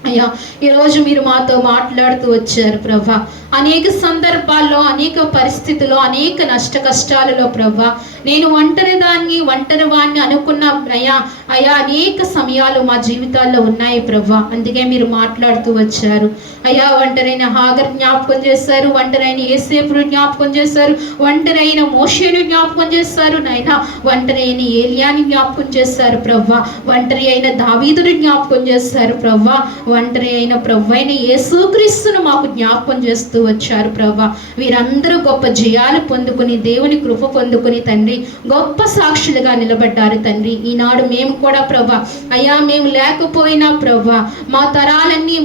అయ్యా ఈరోజు మీరు మాతో మాట్లాడుతూ వచ్చారు ప్రభా. అనేక సందర్భాల్లో, అనేక పరిస్థితుల్లో, అనేక నష్ట కష్టాలలో ప్రభా నేను ఒంటరి వాణ్ణి అనుకున్న అయ్యా అనేక సమయాలు మా జీవితాల్లో ఉన్నాయి ప్రభా. అందుకే మీరు మాట్లాడుతూ వచ్చారు అయ్యా. ఒంటరైన హాగర్ జ్ఞాపకం చేశారు, ఒంటరైన యేసేపును జ్ఞాపకం చేశారు, ఒంటరైన మోషేను జ్ఞాపకం చేశారు నాయనా, ఒంటరైన ఏలియాని జ్ఞాపకం చేశారు ప్రభా, ఒంటరి అయిన దావీదుని జ్ఞాపకం చేశారు ప్రభా, ఒంటరి అయిన ప్రభు అయిన యేసుక్రీస్తును మాకు జ్ఞాపకం చేస్తూ వచ్చారు ప్రభా. వీరందరూ గొప్ప జయాలు పొందుకుని దేవుని కృప పొందుకుని తండ్రి గొప్ప సాక్షులుగా నిలబడ్డారు తండ్రి. ఈనాడు మేము కూడా ప్రభా అయ్యా మేము లేకపోయినా ప్రభా మా తరాలన్నీ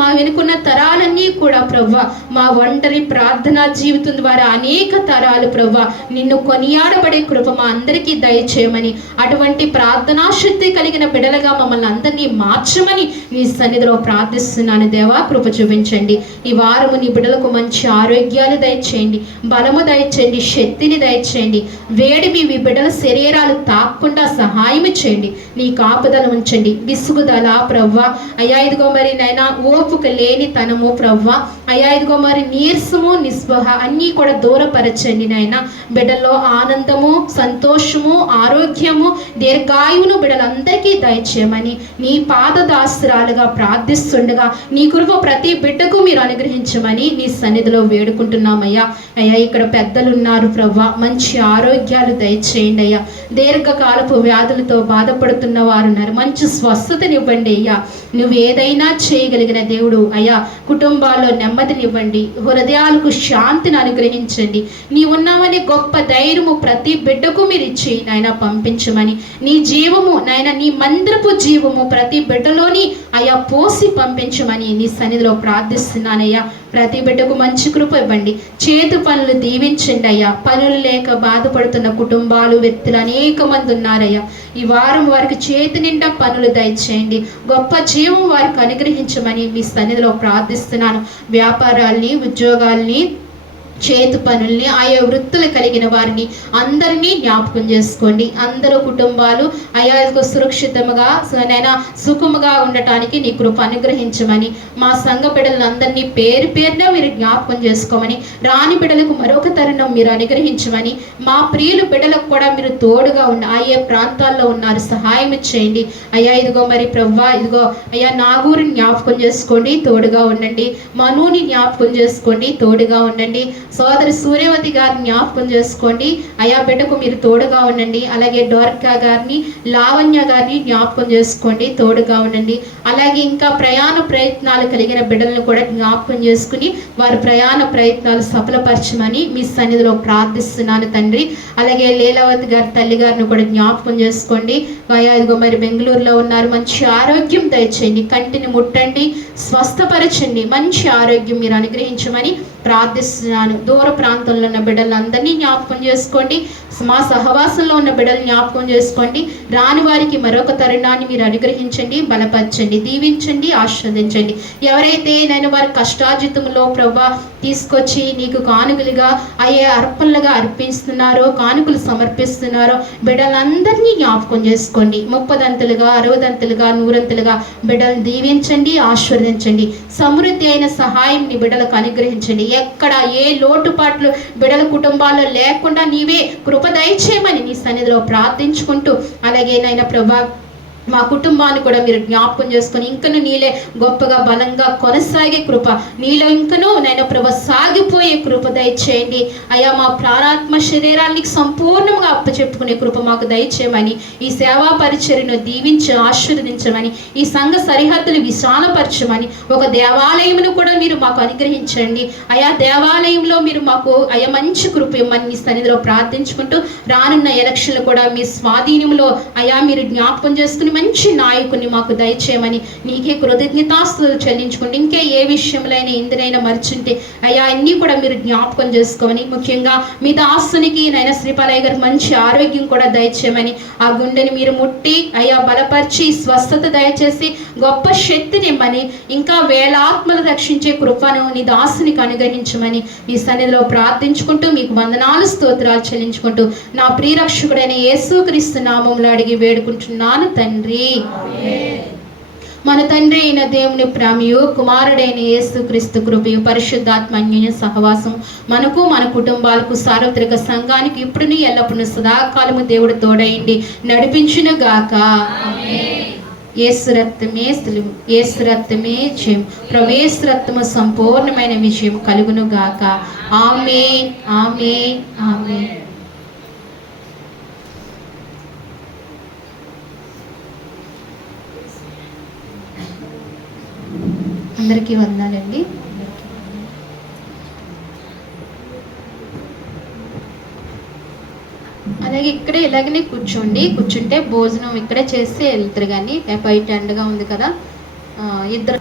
మా వెనుకున్న తరాలన్నీ కూడా ప్రభా మా ఒంటరి ప్రార్థనా జీవితం ద్వారా అనేక తరాలు ప్రభా నిన్ను కొనియాడబడే కృప మా అందరికీ దయచేయమని, అటువంటి ప్రార్థనా శక్తి కలిగిన బిడలుగా మమ్మల్ని అందరినీ మార్చమని నీ సన్నిధిలో ప్రార్థిస్తున్నాను దేవా. కృప చూపించండి. ఈ వారము నీ బిడ్డలకు మంచి ఆరోగ్యాలు దయచేయండి, బలము దయచేయండి, శక్తిని దయచేయండి. వేడిమి మీ బిడ్డల శరీరాలు తాకుండా సహాయం చేయండి. నీ కాపుదల ఉంచండి. విసుగుదల ప్రవ్వ అయ్యా ఇదిగో మరి నైనా ఓపిక లేని తనము ప్రవ్వ అయ్యా ఇదిగో మరి నీరసము నిస్పృహ అన్నీ కూడా దూరపరచండి నాయనా. బిడ్డల్లో ఆనందము, సంతోషము, ఆరోగ్యము, దీర్ఘాయువును బిడ్డలందరికీ దయచేయమని నీ పాదదాసురాలుగా ప్రార్థిస్తుండగా నీ కృప ప్రతి బిడ్డకు మీరు అనుగ్రహించమని నీ సన్నిధిలో వేడుకుంటున్నామయ్యా. అయ్యా ఇక్కడ పెద్దలు ఉన్నారు ప్రవ్వ, మంచి ఆరోగ్యాలు దయచేయండి అయ్యా. దీర్ఘకాలపు వ్యాధులతో బాధపడుతున్న వారు ఉన్నారు, మంచి స్వస్థతనివ్వండి అయ్యా. నువ్వు ఏదైనా చేయగలిగిన దేవుడు అయ్యా. కుటుంబాల్లో నెమ్మదినివ్వండి, హృదయాలకు శాంతిని అనుగ్రహించండి. నీ ఉన్నామని గొప్ప ధైర్యము ప్రతి బిడ్డకు మీరు ఇచ్చి నాయన పంపించమని, నీ జీవము నాయన నీ మందిరపు జీవము ప్రతి బిడ్డలోని అయ్యా పోసి పంపించమని నీ సన్నిధిలో ప్రార్థిస్తున్నానయ్యా. ప్రతి బిడ్డకు మంచి కృప ఇవ్వండి. చేతు పనులు దీవించండి అయ్యా. పనులు లేక బాధపడుతున్న కుటుంబాలు, వ్యక్తులు అనేక మంది ఉన్నారయ్యా. ఈ వారం వారికి చేతి నిండా పనులు దయచేయండి. గొప్ప జీవం వారికి అనుగ్రహించమని మీ సన్నిధిలో ప్రార్థిస్తున్నాను. వ్యాపారాల్ని, ఉద్యోగాల్ని, చేతు పనుల్ని, ఆయా వృత్తులు కలిగిన వారిని అందరినీ జ్ఞాపకం చేసుకోండి. అందరూ కుటుంబాలు అయా సురక్షితముగా నైనా సుఖముగా ఉండటానికి నీ కృప అనుగ్రహించమని, మా సంఘ బిడ్డలందరినీ పేరు పేరున మీరు జ్ఞాపకం చేసుకోమని, రాని బిడ్డలకు మరొక తరుణం మీరు అనుగ్రహించమని, మా ప్రియులు బిడ్డలకు కూడా మీరు తోడుగా ఆయా ప్రాంతాల్లో ఉన్నారు, సహాయం చేయండి అయ్యా. ఇదిగో మరి ప్రవ్వా ఇదిగో అయ్యా నాగూరిని జ్ఞాపకం చేసుకోండి, తోడుగా ఉండండి. మనుని జ్ఞాపకం చేసుకోండి, తోడుగా ఉండండి. సోదరి సూర్యవతి గారిని జ్ఞాపకం చేసుకోండి అయా, బిడ్డకు మీరు తోడుగా ఉండండి. అలాగే డోర్కా గారిని, లావణ్య గారిని జ్ఞాపకం చేసుకోండి, తోడుగా ఉండండి. అలాగే ఇంకా ప్రయాణ ప్రయత్నాలు కలిగిన బిడ్డలను కూడా జ్ఞాపకం చేసుకుని వారి ప్రయాణ ప్రయత్నాలు సఫలపరచమని మీ సన్నిధిలో ప్రార్థిస్తున్నాను తండ్రి. అలాగే లీలావతి గారి తల్లి గారిని కూడా జ్ఞాపకం చేసుకోండి అయ్యా. ఇదిగో మరి బెంగళూరులో ఉన్నారు, మంచి ఆరోగ్యం దయచేయండి, కంటిని ముట్టండి, స్వస్థపరచండి, మంచి ఆరోగ్యం మీరు అనుగ్రహించమని ప్రార్థిస్తున్నాను. దూర ప్రాంతంలో ఉన్న బిడ్డలందరినీ జ్ఞాపకం చేసుకోండి. మా సహవాసంలో ఉన్న బిడ్డలు జ్ఞాపకం చేసుకోండి. రాని వారికి మరొక తరుణాన్ని మీరు అనుగ్రహించండి, బలపరచండి, దీవించండి, ఆశీర్వదించండి. ఎవరైతే నేను వారి కష్టార్జితంలో ప్రభా తీసుకొచ్చి నీకు కానుకలుగా అయ్యే అర్పణలుగా అర్పిస్తున్నారో, కానుకలు సమర్పిస్తున్నారో బిడ్డలందరినీ జ్ఞాపకం చేసుకోండి. 30దంతులుగా, 60దంతులుగా, 100ంతులుగా బిడ్డలను దీవించండి, ఆశీర్వదించండి. సమృద్ధి అయిన సహాయం నీ బిడ్డలకు అనుగ్రహించండి. ఎక్కడ ఏ లోటుపాట్లు బిడ్డల కుటుంబాల్లో లేకుండా నీవే కృప దయచేయమని నీ సన్నిధిలో ప్రార్థించుకుంటూ, అలాగే నాయన ప్రభా మా కుటుంబాన్ని కూడా మీరు జ్ఞాపకం చేసుకొని ఇంకను నీలే గొప్పగా బలంగా కొనసాగే కృప, నీలో ఇంకనూ నైనా ప్రభా సాగిపోయే కృప దయచేయండి అయ్యా. మా ప్రాణాత్మ శరీరానికి సంపూర్ణంగా అప్పచెప్పుకునే కృప మాకు దయచేయమని, ఈ సేవా పరిచర్యను దీవించి ఆశీర్వదించమని, ఈ సంఘ సరిహద్దులు విశాలపరచమని, ఒక దేవాలయమును కూడా మీరు మాకు అనుగ్రహించండి అయా. దేవాలయంలో మీరు మాకు అయ్యా మంచి కృప ఇమ్మని నీ సన్నిధిలో ప్రార్థించుకుంటూ, రానున్న ఎలక్షన్లు కూడా మీ స్వాధీనంలో అయా మీరు జ్ఞాపకం చేసుకుని మంచి నాయకుని మాకు దయచేయమని నీకే కృతజ్ఞతాస్తుతులు చెల్లించుకుంటే, ఇంకే ఏ విషయంలోనైనా ఎందునైనా మర్చుంటే అయ్యా అన్నీ కూడా మీరు జ్ఞాపకం చేసుకోమని, ముఖ్యంగా మీ దాసునికి నైనా శ్రీపాలయ్య గారికి మంచి ఆరోగ్యం కూడా దయచేయమని, ఆ గుండెని మీరు ముట్టి అయ్యా బలపరిచి స్వస్థత దయచేసి గొప్ప శక్తినిమ్మని, ఇంకా వేలాత్మలు రక్షించే కృపను నీ దాసునికి అనుగ్రహించమని మీ సన్నిధిలో ప్రార్థించుకుంటూ మీకు వందనాలు స్తోత్రాలు చెల్లించుకుంటూ నా ప్రియరక్షకుడైన యేసుక్రీస్తు నామములో అడిగి వేడుకుంటున్నాను తండ్రి. మన తండ్రి అయిన దేవుని ప్రేమయు, కుమారుడైన యేసుక్రీస్తు కృపయు, పరిశుద్ధాత్మ అన్యోన్య సహవాసం మనకు మన కుటుంబాలకు సార్వత్రిక సంఘానికి ఇప్పుడు ఎల్లప్పుడూ సదాకాలము దేవుడు తోడైండి నడిపించును గాక. యేసు రక్తమే సులువు, యేసు రక్తమే జయం, ప్రవేశ రక్తము సంపూర్ణమైన విజయం కలుగును గాక. ఆమేన్, ఆమేన్, ఆమేన్. అందరికీ వందనాలండి. అలాగే ఇక్కడే ఇలాగనే కూర్చుంటే భోజనం ఇక్కడే చేసి వెళ్తారు. కానీ బయట ఎండగా ఉంది కదా, ఇద్దరు